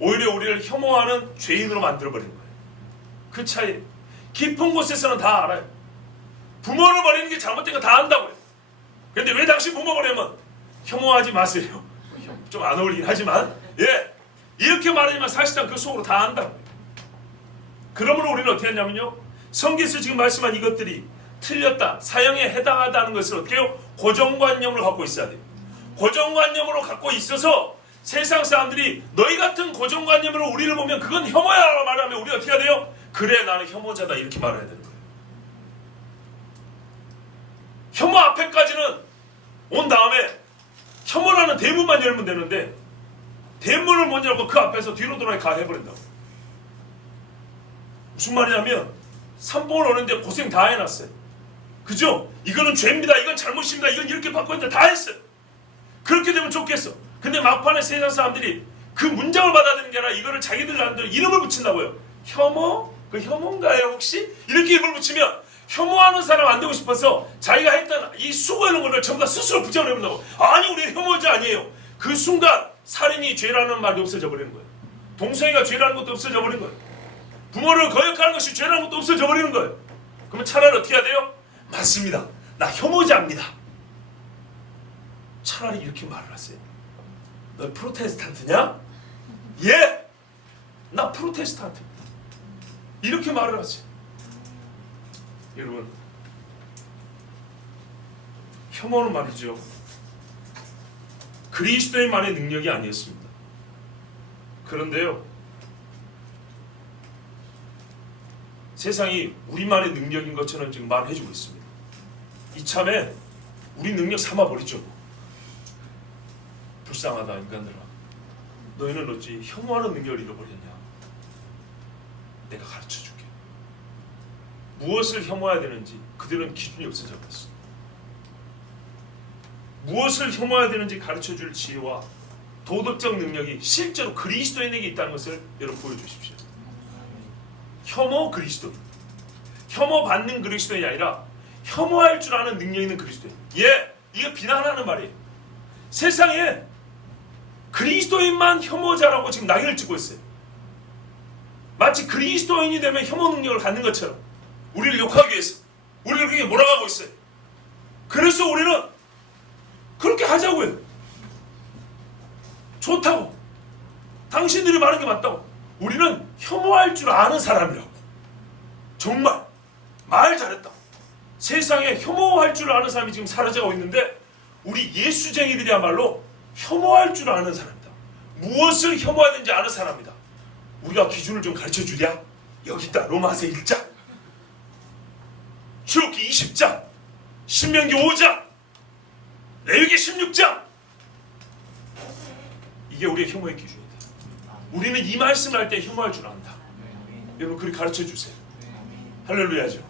오히려 우리를 혐오하는 죄인으로 만들어버리는 거예요. 그 차이, 깊은 곳에서는 다 알아요. 부모를 버리는 게 잘못된 거 다 안다고요. 그런데 왜 당신 부모 버리면 혐오하지 마세요. 좀 안 어울리긴 하지만, 예, 이렇게 말하지만 사실상 그 속으로 다 안다고요. 그러므로 우리는 어떻게 했냐면요, 성경에서 지금 말씀한 이것들이 틀렸다, 사형에 해당하다는 것을 어떻게 해요? 고정관념을 갖고 있어야 돼요. 고정관념으로 갖고 있어서 세상 사람들이 너희 같은 고정관념으로 우리를 보면 그건 혐오야 말하면 우리 어떻게 해야 돼요? 그래, 나는 혐오자다, 이렇게 말해야 되는 거예요. 혐오 앞에까지는 온 다음에 혐오라는 대문만 열면 되는데 대문을 못 열고 그 앞에서 뒤로 돌아가 해버린다고. 무슨 말이냐면 3봉을 오는데 고생 다 해놨어요. 그죠? 이거는 죄입니다, 이건 잘못입니다, 이건 이렇게 바꿨는데 다 했어요. 그렇게 되면 좋겠어. 근데 막판에 세상 사람들이 그 문장을 받아들이는 게 아니라 이거를 자기들 나름대로 이름을 붙인다고요. 혐오? 그 혐오인가요 혹시? 이렇게 이름을 붙이면 혐오하는 사람 안 되고 싶어서 자기가 했던 이 수고하는 것을 전부 다 스스로 붙여버린다고. 아니, 우리는 혐오자 아니에요. 그 순간 살인이 죄라는 말이 없어져 버리는 거예요. 동성애가 죄라는 것도 없어져 버리는 거예요. 부모를 거역하는 것이 죄라는 것도 없어져 버리는 거예요. 그러면 차라리 어떻게 해야 돼요? 맞습니다, 나 혐오자입니다. 차라리 이렇게 말을 하세요. 너 프로테스탄트냐? 예, 나 프로테스탄트입니다. 이렇게 말을 하세요. 여러분, 혐오는 말이죠, 그리스도인만의 능력이 아니었습니다. 그런데요, 세상이 우리만의 능력인 것처럼 지금 말해주고 있습니다. 이참에 우리 능력 삼아버리죠. 불쌍하다 인간들아, 너희는 어찌 혐오하는 능력을 잃어버렸냐? 내가 가르쳐줄게. 무엇을 혐오해야 되는지 그들은 기준이 없어져 버렸어. 무엇을 혐오해야 되는지 가르쳐줄 지혜와 도덕적 능력이 실제로 그리스도인에게 있다는 것을 여러분 보여주십시오. 혐오 그리스도인, 혐오 받는 그리스도인이 아니라 혐오할 줄 아는 능력 있는 그리스도인. 예, 이거 비난하는 말이에요. 세상에 그리스도인만 혐오자라고 지금 낙인을 찍고 있어요. 마치 그리스도인이 되면 혐오 능력을 갖는 것처럼 우리를 욕하기 위해서 우리를 그렇게 몰아가고 있어요. 그래서 우리는 그렇게 하자고요. 좋다고, 당신들이 말하는 게 맞다고. 우리는 혐오할 줄 아는 사람이라고. 정말 말 잘했다. 세상에 혐오할 줄 아는 사람이 지금 사라져가고 있는데 우리 예수쟁이들이야말로 혐오할 줄 아는 사람이다. 무엇을 혐오해야 되는지 아는 사람이다. 우리가 기준을 좀 가르쳐주랴. 여기 있다. 로마서 1장, 출애굽기 20장, 신명기 5장, 레위기 16장. 이게 우리의 혐오의 기준이다. 우리는 이 말씀을 할 때 혐오할 줄 안다. 여러분, 그렇게 가르쳐주세요. 할렐루야죠.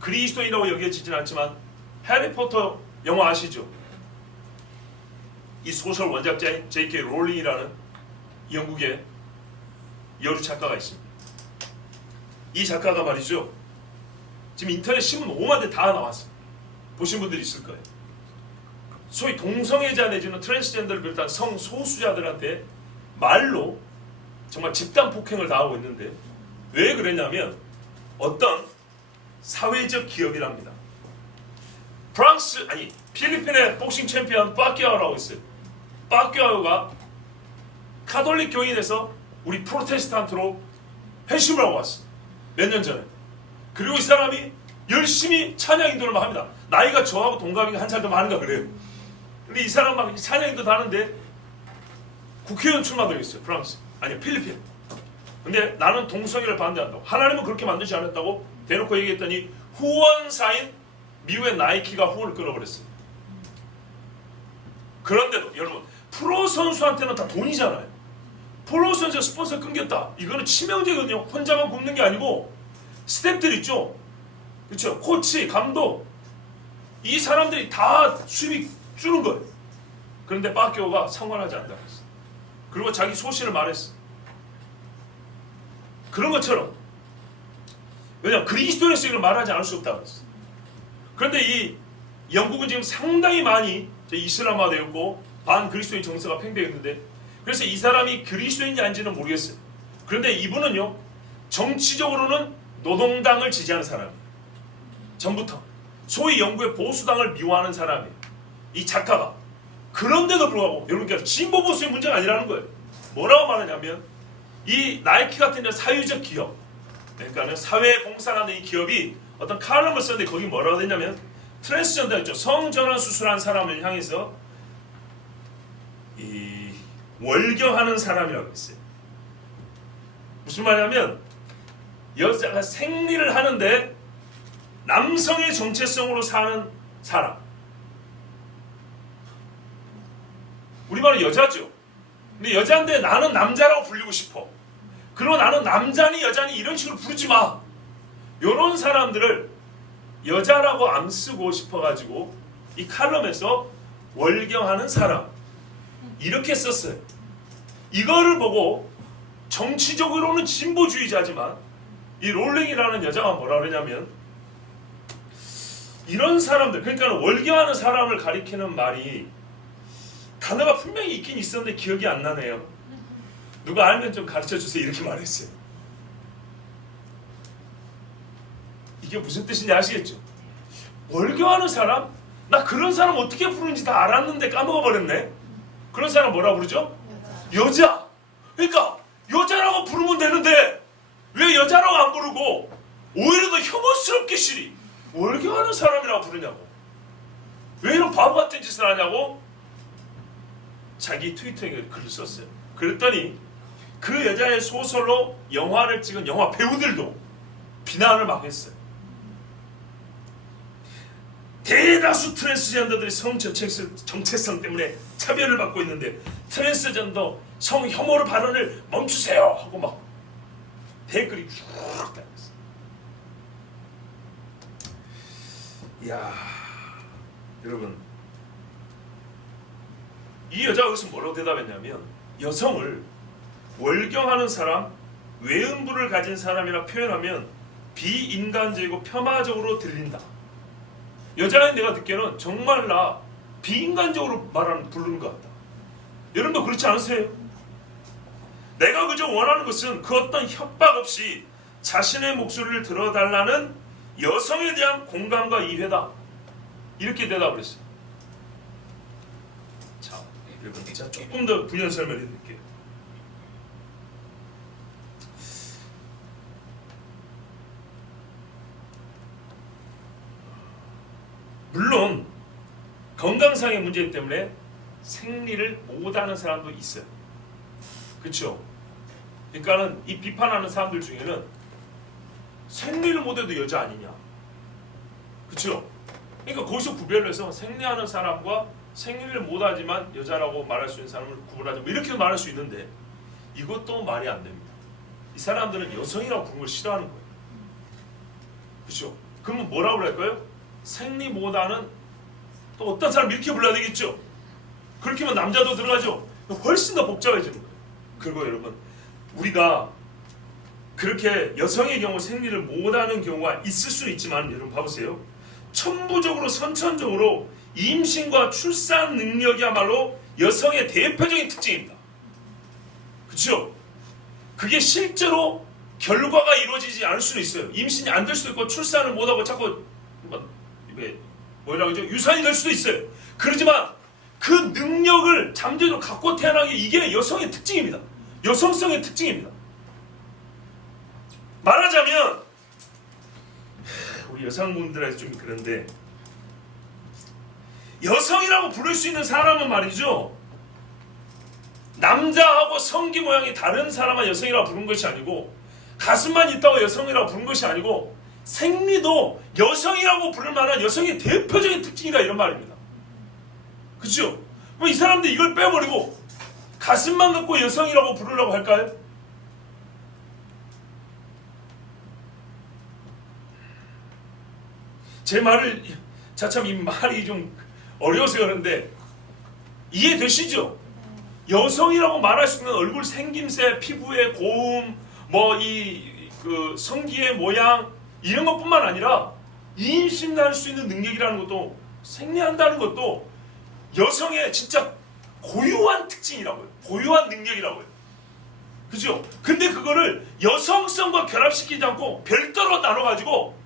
그리스도인이라고 여겨지진 않지만 해리포터 영화 아시죠? 이 소설 원작자인 J.K. 롤링이라는 영국의 여류 작가가 있습니다. 이 작가가 말이죠, 지금 인터넷 신문 5만대 다 나왔어요. 보신 분들이 있을 거예요. 소위 동성애자 내지는 트랜스젠더를 비롯한 성소수자들한테 말로 정말 집단 폭행을 당하고 있는데, 왜 그랬냐면 어떤 사회적 기업이랍니다. 필리핀의 복싱 챔피언 빠키아오라고 있어요. 빠키아오가 카톨릭 교인에서 우리 프로테스탄트로 회심을 하고 왔어. 몇 년 전에. 그리고 이 사람이 열심히 찬양 인도를 막 합니다. 나이가 저하고 동갑이 한 살 더 많은가 그래요. 근데 이 사람 막 찬양 인도도 하는데 국회의원 출마도 했어요. 필리핀. 근데 나는 동성애를 반대한다고. 하나님은 그렇게 만들지 않았다고 대놓고 얘기했더니 후원사인 미국의 나이키가 후원을 끊어버렸어요. 그런데도 여러분 프로 선수한테는 다 돈이잖아요. 프로 선수가 스폰서 끊겼다. 이거는 치명적이거든요. 혼자만 굶는 게 아니고 스태프들 있죠. 그렇죠. 코치, 감독 이 사람들이 다 수입이 주는 거예요. 그런데 빠키오가 상관하지 않는다고 했어요. 그리고 자기 소신을 말했어. 그런 것처럼 왜냐하면 그리스도인에서 이걸 말하지 않을 수 없다고 했어요. 그런데 이 영국은 지금 상당히 많이 이슬람화되었고 반그리스도인 정서가 팽배했는데 그래서 이 사람이 그리스도인지 아닌지는 모르겠어요. 그런데 이분은요 정치적으로는 노동당을 지지하는 사람이에요. 전부터 소위 영국의 보수당을 미워하는 사람이에요. 이 작가가. 그런데도 불구하고 여러분께서 진보 보수의 문제가 아니라는 거예요. 뭐라고 말하냐면 이 나이키 같은 사회적 기업, 그러니까 사회에 봉사하는 이 기업이 어떤 칼럼을 썼는데 거기 뭐라고 했냐면 트랜스젠더였죠. 성전환 수술한 사람을 향해서 이 월경하는 사람이라고 했어요. 무슨 말이냐면 여자가 생리를 하는데 남성의 정체성으로 사는 사람. 우리말은 여자죠. 근데 여자인데 나는 남자라고 불리고 싶어. 그리고 나는 남자니 여자니 이런 식으로 부르지 마. 이런 사람들을 여자라고 안 쓰고 싶어가지고 이 칼럼에서 월경하는 사람 이렇게 썼어요. 이거를 보고 정치적으로는 진보주의자지만 이 롤링이라는 여자가 뭐라 그러냐면 이런 사람들, 그러니까 월경하는 사람을 가리키는 말이 단어가 분명히 있긴 있었는데 기억이 안 나네요. 누가 알면 좀 가르쳐주세요 이렇게 말했어요. 이게 무슨 뜻인지 아시겠죠? 월경하는 사람? 나 그런 사람 어떻게 부르는지 다 알았는데 까먹어버렸네. 그런 사람 뭐라 부르죠? 여자. 그러니까 여자라고 부르면 되는데 왜 여자라고 안 부르고 오히려 더 혐오스럽게 시리 월경하는 사람이라고 부르냐고. 왜 이런 바보 같은 짓을 하냐고 자기 트위터에 글을 썼어요. 그랬더니 그 여자의 소설로 영화를 찍은 영화 배우들도 비난을 막 했어요. 대다수 트랜스젠더들이 성 정체성 때문에 차별을 받고 있는데 트랜스젠더 성 혐오 발언을 멈추세요 하고 막 댓글이 쭉 달렸어요. 이야, 여러분 이 여자가 여기서 뭐라고 대답했냐면 여성을 월경하는 사람, 외음부를 가진 사람이라 표현하면 비인간적이고 폄하적으로 들린다. 여자인 내가 듣기에는 정말 나 비인간적으로 부르는 것 같다. 여러분도 그렇지 않으세요? 내가 그저 원하는 것은 그 어떤 협박 없이 자신의 목소리를 들어달라는 여성에 대한 공감과 이해다. 이렇게 대답을 했어요. 자, 여러분 제가 조금 더 부연 설명해 드릴게요. 물론 건강상의 문제 때문에 생리를 못하는 사람도 있어요. 그렇죠? 그러니까는 이 비판하는 사람들 중에는 생리를 못해도 여자 아니냐. 그렇죠? 그러니까 거기서 구별해서 생리하는 사람과 생리를 못하지만 여자라고 말할 수 있는 사람을 구분하자. 뭐 이렇게 말할 수 있는데 이것도 말이 안 됩니다. 이 사람들은 여성이라고 부르는 걸 싫어하는 거예요. 그렇죠? 그러면 뭐라고 할까요? 생리 못하는 또 어떤 사람 이렇게 불러야 되겠죠? 그렇게 하면 남자도 들어가죠? 훨씬 더 복잡해지는 거예요. 그리고 여러분 우리가 그렇게 여성의 경우 생리를 못하는 경우가 있을 수는 있지만 여러분 봐보세요. 천부적으로 선천적으로 임신과 출산 능력이야말로 여성의 대표적인 특징입니다. 그렇죠? 그게 실제로 결과가 이루어지지 않을 수는 있어요. 임신이 안 될 수도 있고 출산을 못하고 자꾸 뭐라고 하죠? 유산이 될 수도 있어요. 그렇지만 그 능력을 잠재적으로 갖고 태어난 게 이게 여성의 특징입니다. 여성성의 특징입니다. 말하자면 우리 여성분들한테 좀 그런데 여성이라고 부를 수 있는 사람은 말이죠. 남자하고 성기 모양이 다른 사람만 여성이라고 부른 것이 아니고 가슴만 있다고 여성이라고 부른 것이 아니고 생리도 여성이라고 부를 만한 여성의 대표적인 특징이다 이런 말입니다. 그렇죠? 그럼 이 사람들 이걸 빼버리고 가슴만 갖고 여성이라고 부르려고 할까요? 제 말을 참 이 말이 좀 어려워서 그런데 이해되시죠? 여성이라고 말할 수 있는 얼굴 생김새, 피부의 고움, 그 성기의 모양 이런 것뿐만 아니라 임신할 수 있는 능력이라는 것도 생리한다는 것도 여성의 진짜 고유한 특징이라고요. 고유한 능력이라고요. 그죠? 근데 그거를 여성성과 결합시키지 않고 별도로 나눠가지고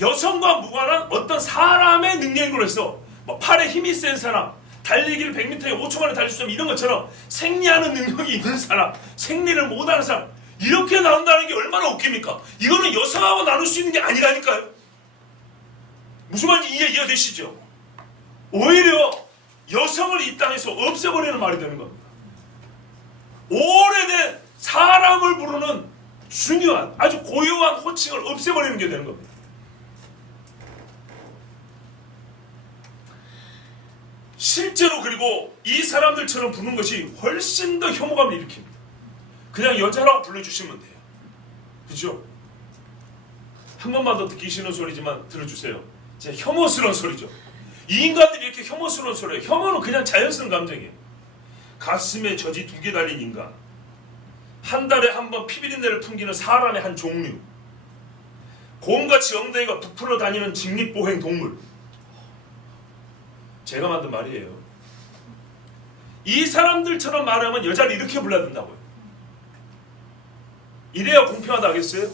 여성과 무관한 어떤 사람의 능력으로 해서 팔에 힘이 센 사람, 달리기를 100m에 5초 만에 달릴 수 있는 이런 것처럼 생리하는 능력이 있는 사람, 생리를 못하는 사람 이렇게 나눈다는 게 얼마나 웃깁니까? 이거는 여성하고 나눌 수 있는 게 아니라니까요. 무슨 말인지 이해되시죠? 오히려 여성을 이 땅에서 없애버리는 말이 되는 겁니다. 오래된 사람을 부르는 중요한 아주 고유한 호칭을 없애버리는 게 되는 겁니다. 실제로 그리고 이 사람들처럼 부르는 것이 훨씬 더 혐오감을 일으킵니다. 그냥 여자라고 불러주시면 돼요. 그죠? 한 번만 더 듣기 싫은 소리지만 들어주세요. 진짜 혐오스러운 소리죠. 이 인간들이 이렇게 혐오스러운 소리예요. 혐오는 그냥 자연스러운 감정이에요. 가슴에 젖이 2개 달린 인간, 한 달에 한 번 피비린내를 풍기는 사람의 한 종류, 곰같이 엉덩이가 부풀어 다니는 직립보행 동물. 제가 만든 말이에요. 이 사람들처럼 말하면 여자를 이렇게 불러야 된다고요. 이래야 공평하다 하겠어요?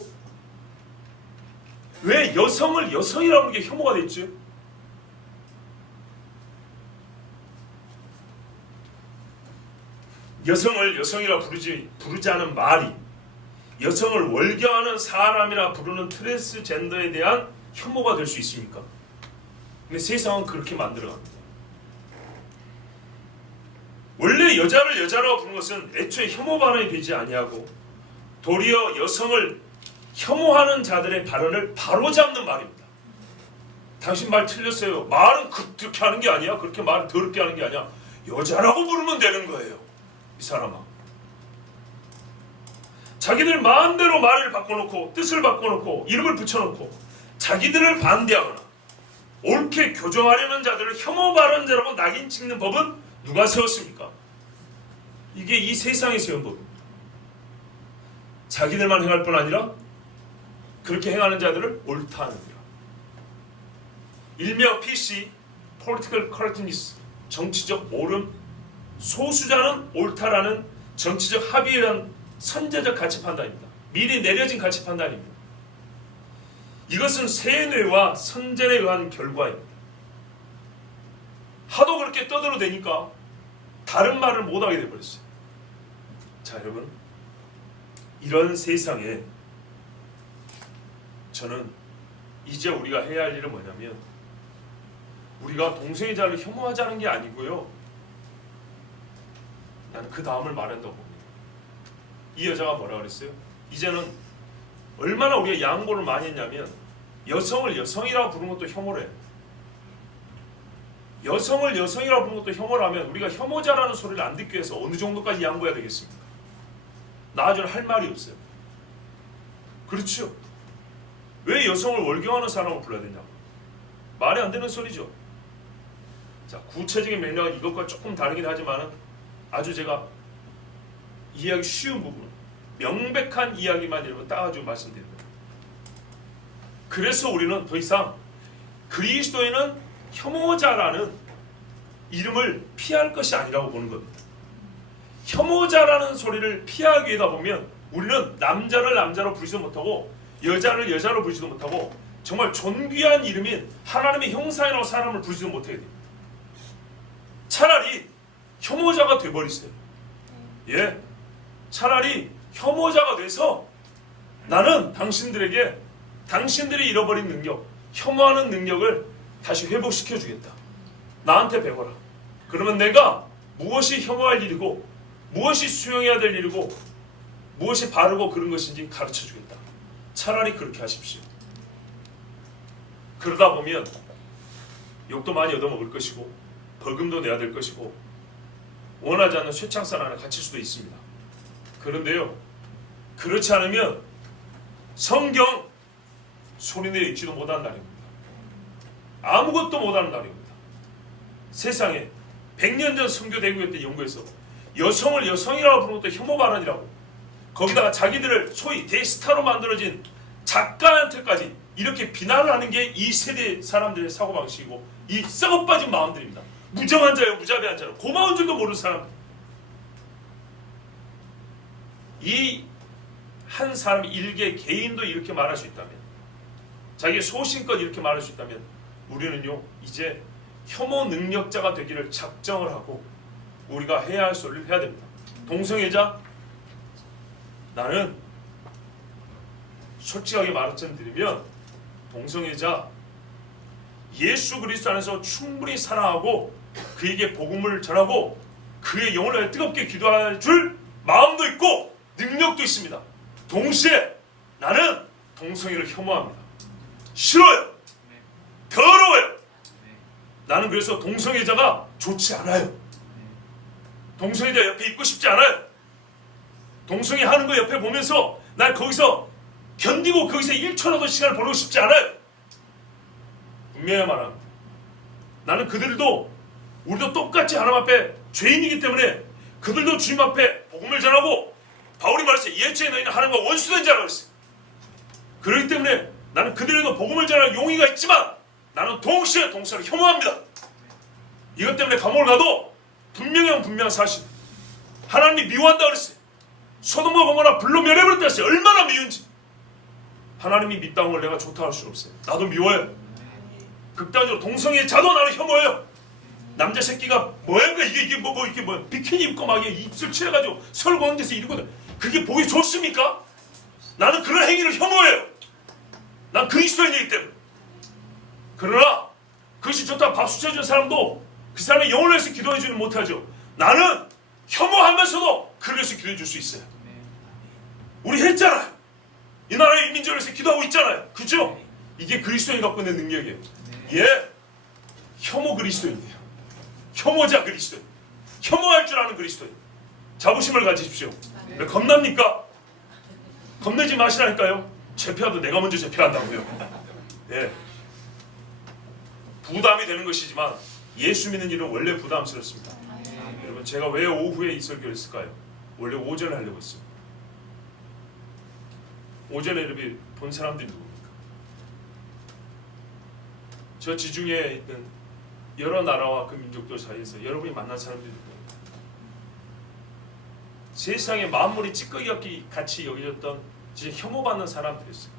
왜 여성을 여성이라고 하는 게 혐오가 됐죠? 여성을 여성이라 부르자는 말이 여성을 월경하는 사람이라 부르는 트랜스젠더에 대한 혐오가 될 수 있습니까? 근데 세상은 그렇게 만들어갑니다. 원래 여자를 여자라고 부르는 것은 애초에 혐오 발언이 되지 아니하고 도리어 여성을 혐오하는 자들의 발언을 바로잡는 말입니다. 당신 말 틀렸어요. 말은 그렇게 하는 게 아니야. 그렇게 말을 더럽게 하는 게 아니야. 여자라고 부르면 되는 거예요. 이 사람아. 자기들 마음대로 말을 바꿔놓고 뜻을 바꿔놓고 이름을 붙여놓고 자기들을 반대하거나 옳게 교정하려는 자들을 혐오 발언자라고 낙인 찍는 법은 누가 세웠습니까? 이게 이 세상에 세운 법입니다. 자기들만 행할 뿐 아니라 그렇게 행하는 자들을 옳다 하는 거야. 일명 PC, Political Correctness, 정치적 옳음, 소수자는 옳다라는 정치적 합의에 대한 선제적 가치 판단입니다. 미리 내려진 가치 판단입니다. 이것은 세뇌와 선전에 의한 결과입니다. 하도 그렇게 떠들어대니까 다른 말을 못하게 돼버렸어요. 자, 여러분, 이런 세상에 저는 이제 우리가 해야 할 일은 뭐냐면 우리가 동성애 자를 혐오하자는 게 아니고요. 나는 그 다음을 말한다고 봅니다. 이 여자가 뭐라 그랬어요? 이제는 얼마나 우리가 양보를 많이 했냐면 여성을 여성이라고 부르는 것도 혐오래. 여성을 여성이라고 부르는 것도 혐오라면 우리가 혐오자라는 소리를 안 듣기 위해서 어느 정도까지 양보해야 되겠습니까? 나아지는 할 말이 없어요. 그렇죠? 왜 여성을 월경하는 사람을 불러야 되냐고. 말이 안 되는 소리죠. 자, 구체적인 맥락은 이것과 조금 다르긴 하지만 아주 제가 이해하기 쉬운 부분, 명백한 이야기만 여러분 따가지고 말씀드립니다. 그래서 우리는 더 이상 그리스도인은 혐오자라는 이름을 피할 것이 아니라고 보는 겁니다. 혐오자라는 소리를 피하기 위하다 보면 우리는 남자를 남자로 부르지도 못하고 여자를 여자로 부르지도 못하고 정말 존귀한 이름인 하나님의 형상이라고 사람을 부르지도 못하게 됩니다. 차라리 혐오자가 돼버리세요. 예, 차라리 혐오자가 돼서 나는 당신들에게 당신들이 잃어버린 능력, 혐오하는 능력을 다시 회복시켜 주겠다. 나한테 배워라. 그러면 내가 무엇이 혐오할 일이고 무엇이 수용해야 될 일이고 무엇이 바르고 그런 것인지 가르쳐 주겠다. 차라리 그렇게 하십시오. 그러다 보면 욕도 많이 얻어먹을 것이고 벌금도 내야 될 것이고 원하지 않는 쇠창살 안에 갇힐 수도 있습니다. 그런데요, 그렇지 않으면 성경 소리내어 읽지도 못하는 날입니다. 아무것도 못하는 날입니다. 세상에 100년 전 선교대국에 때 연구해서 여성을 여성이라고 부르는 것도 혐오 발언이라고, 거기다가 자기들을 소위 대스타로 만들어진 작가한테까지 이렇게 비난을 하는 게 이 세대 사람들의 사고방식이고 이 썩어빠진 마음들입니다. 무정한 자요 무자비한 자요 고마운 줄도 모르는 사람. 이 한 사람 일개 개인도 이렇게 말할 수 있다면, 자기의 소신껏 이렇게 말할 수 있다면 우리는요 이제 혐오 능력자가 되기를 작정을 하고 우리가 해야 할 소리를 해야 됩니다. 동성애자, 나는 솔직하게 말씀드리면 동성애자 예수 그리스도 안에서 충분히 사랑하고 그에게 복음을 전하고 그의 영혼을 위해 뜨겁게 기도할 줄 마음도 있고 능력도 있습니다. 동시에 나는 동성애를 혐오합니다. 싫어요. 더러워요. 나는 그래서 동성애자가 좋지 않아요. 동성애자 옆에 있고 싶지 않아요. 동성애 하는 거 옆에 보면서 난 거기서 견디고 거기서 1초라도 시간을 보내고 싶지 않아요. 분명히 말합니다. 나는 그들도 우리도 똑같이 하나님 앞에 죄인이기 때문에 그들도 주님 앞에 복음을 전하고, 바울이 말했어요. 이해체에 너희는 하나님과 원수된 자라고 했어요. 그렇기 때문에 나는 그들에도 복음을 전할 용의가 있지만 나는 동시에 동성애를 혐오합니다. 이것 때문에 감옥을 가도 분명한 사실, 하나님이 미워한다 그랬어요. 소돔과 고모라 불로 멸해버렸다 했어요. 얼마나 미운지. 하나님이 밉다는 걸 내가 좋다 할 수는 없어요. 나도 미워요. 극단적으로 동성애자도 나를 혐오해요. 남자 새끼가 뭐야 이게 뭐 비키니 입고 막 입술 칠해가지고 설거하는 데서 이러거든. 그게 보기 좋습니까? 나는 그런 행위를 혐오해요. 난 그리스도인이기 때문에. 그러나 그것이 좋다 박수 쳐주는 사람도 그 사람의 영혼을 위해서 기도해주는 못하죠. 나는 혐오하면서도 그를 위해서 기도해줄 수 있어요. 우리 했잖아요. 이 나라의 민족을 위해서 기도하고 있잖아요. 그죠? 이게 그리스도인이 갖고 있는 능력이에요. 예, 혐오 그리스도인이에요. 혐오자 그리스도인, 혐오할 줄 아는 그리스도인. 자부심을 가지십시오. 왜 겁납니까? 겁내지 마시라니까요. 제패하도 내가 먼저 제패한다고요. 예, 부담이 되는 것이지만 예수 믿는 일은 원래 부담스럽습니다. 여러분, 제가 왜 오후에 이 설교를 했을까요? 원래 오전에 하려고 했어요. 오전에 여러분 본 사람들이 누굽니까? 저 지중해에 있는 여러 나라와 그 민족들 사이에서 여러분이 만난 사람들이 누굽니까? 세상에 만물이 찌꺼기 같이 여겨졌던 진짜 혐오받는 사람들이었어요.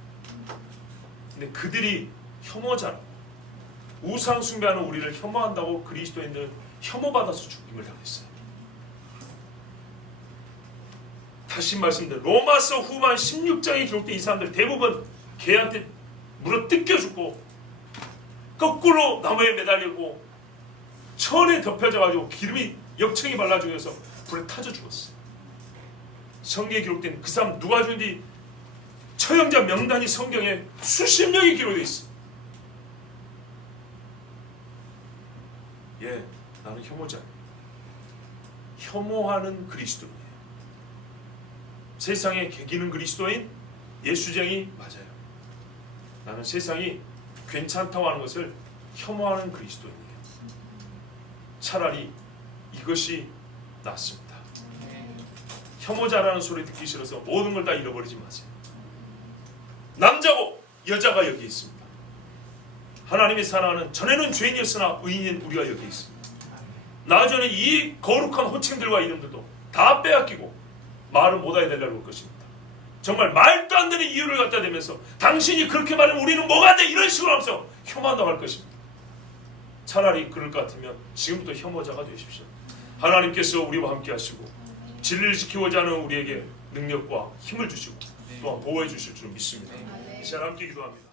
근데 그들이 혐오자라고, 우상 숭배하는 우리를 혐오한다고 그리스도인들은 혐오받아서 죽임을 당했어요. 다시 말씀드려, 로마서 후반 16장에 기록된 이 사람들 대부분 개한테 물어 뜯겨 죽고 거꾸로 나무에 매달리고 천에 덮여져가지고 기름이 역청이 발라지고 해서 불에 타져 죽었어요. 성경에 기록된 그 사람 누가 죽은지 처형자 명단이 성경에 수십 명이 기록되어 있어요. 예, 나는 혐오자. 혐오하는 그리스도인이에요. 세상에 개기는 그리스도인, 예수쟁이 맞아요. 나는 세상이 괜찮다고 하는 것을 혐오하는 그리스도인이에요. 차라리 이것이 낫습니다. 혐오자라는 소리 듣기 싫어서 모든 걸 다 잃어버리지 마세요. 남자고 여자가 여기 있습니다. 하나님이 사랑하는, 전에는 죄인이었으나 의인인 우리가 여기 있습니다. 나중에 이 거룩한 호칭들과 이름들도 다 빼앗기고 말을 못하게 되려고 할 것입니다. 정말 말도 안 되는 이유를 갖다 대면서 당신이 그렇게 말하면 우리는 뭐가 돼 이런 식으로 하면서 혐오한다고 할 것입니다. 차라리 그럴 것 같으면 지금부터 혐오자가 되십시오. 하나님께서 우리와 함께 하시고 진리를 지키고자 하는 우리에게 능력과 힘을 주시고 또한 보호해 주실 줄 믿습니다. 이 시간 함께 기도합니다.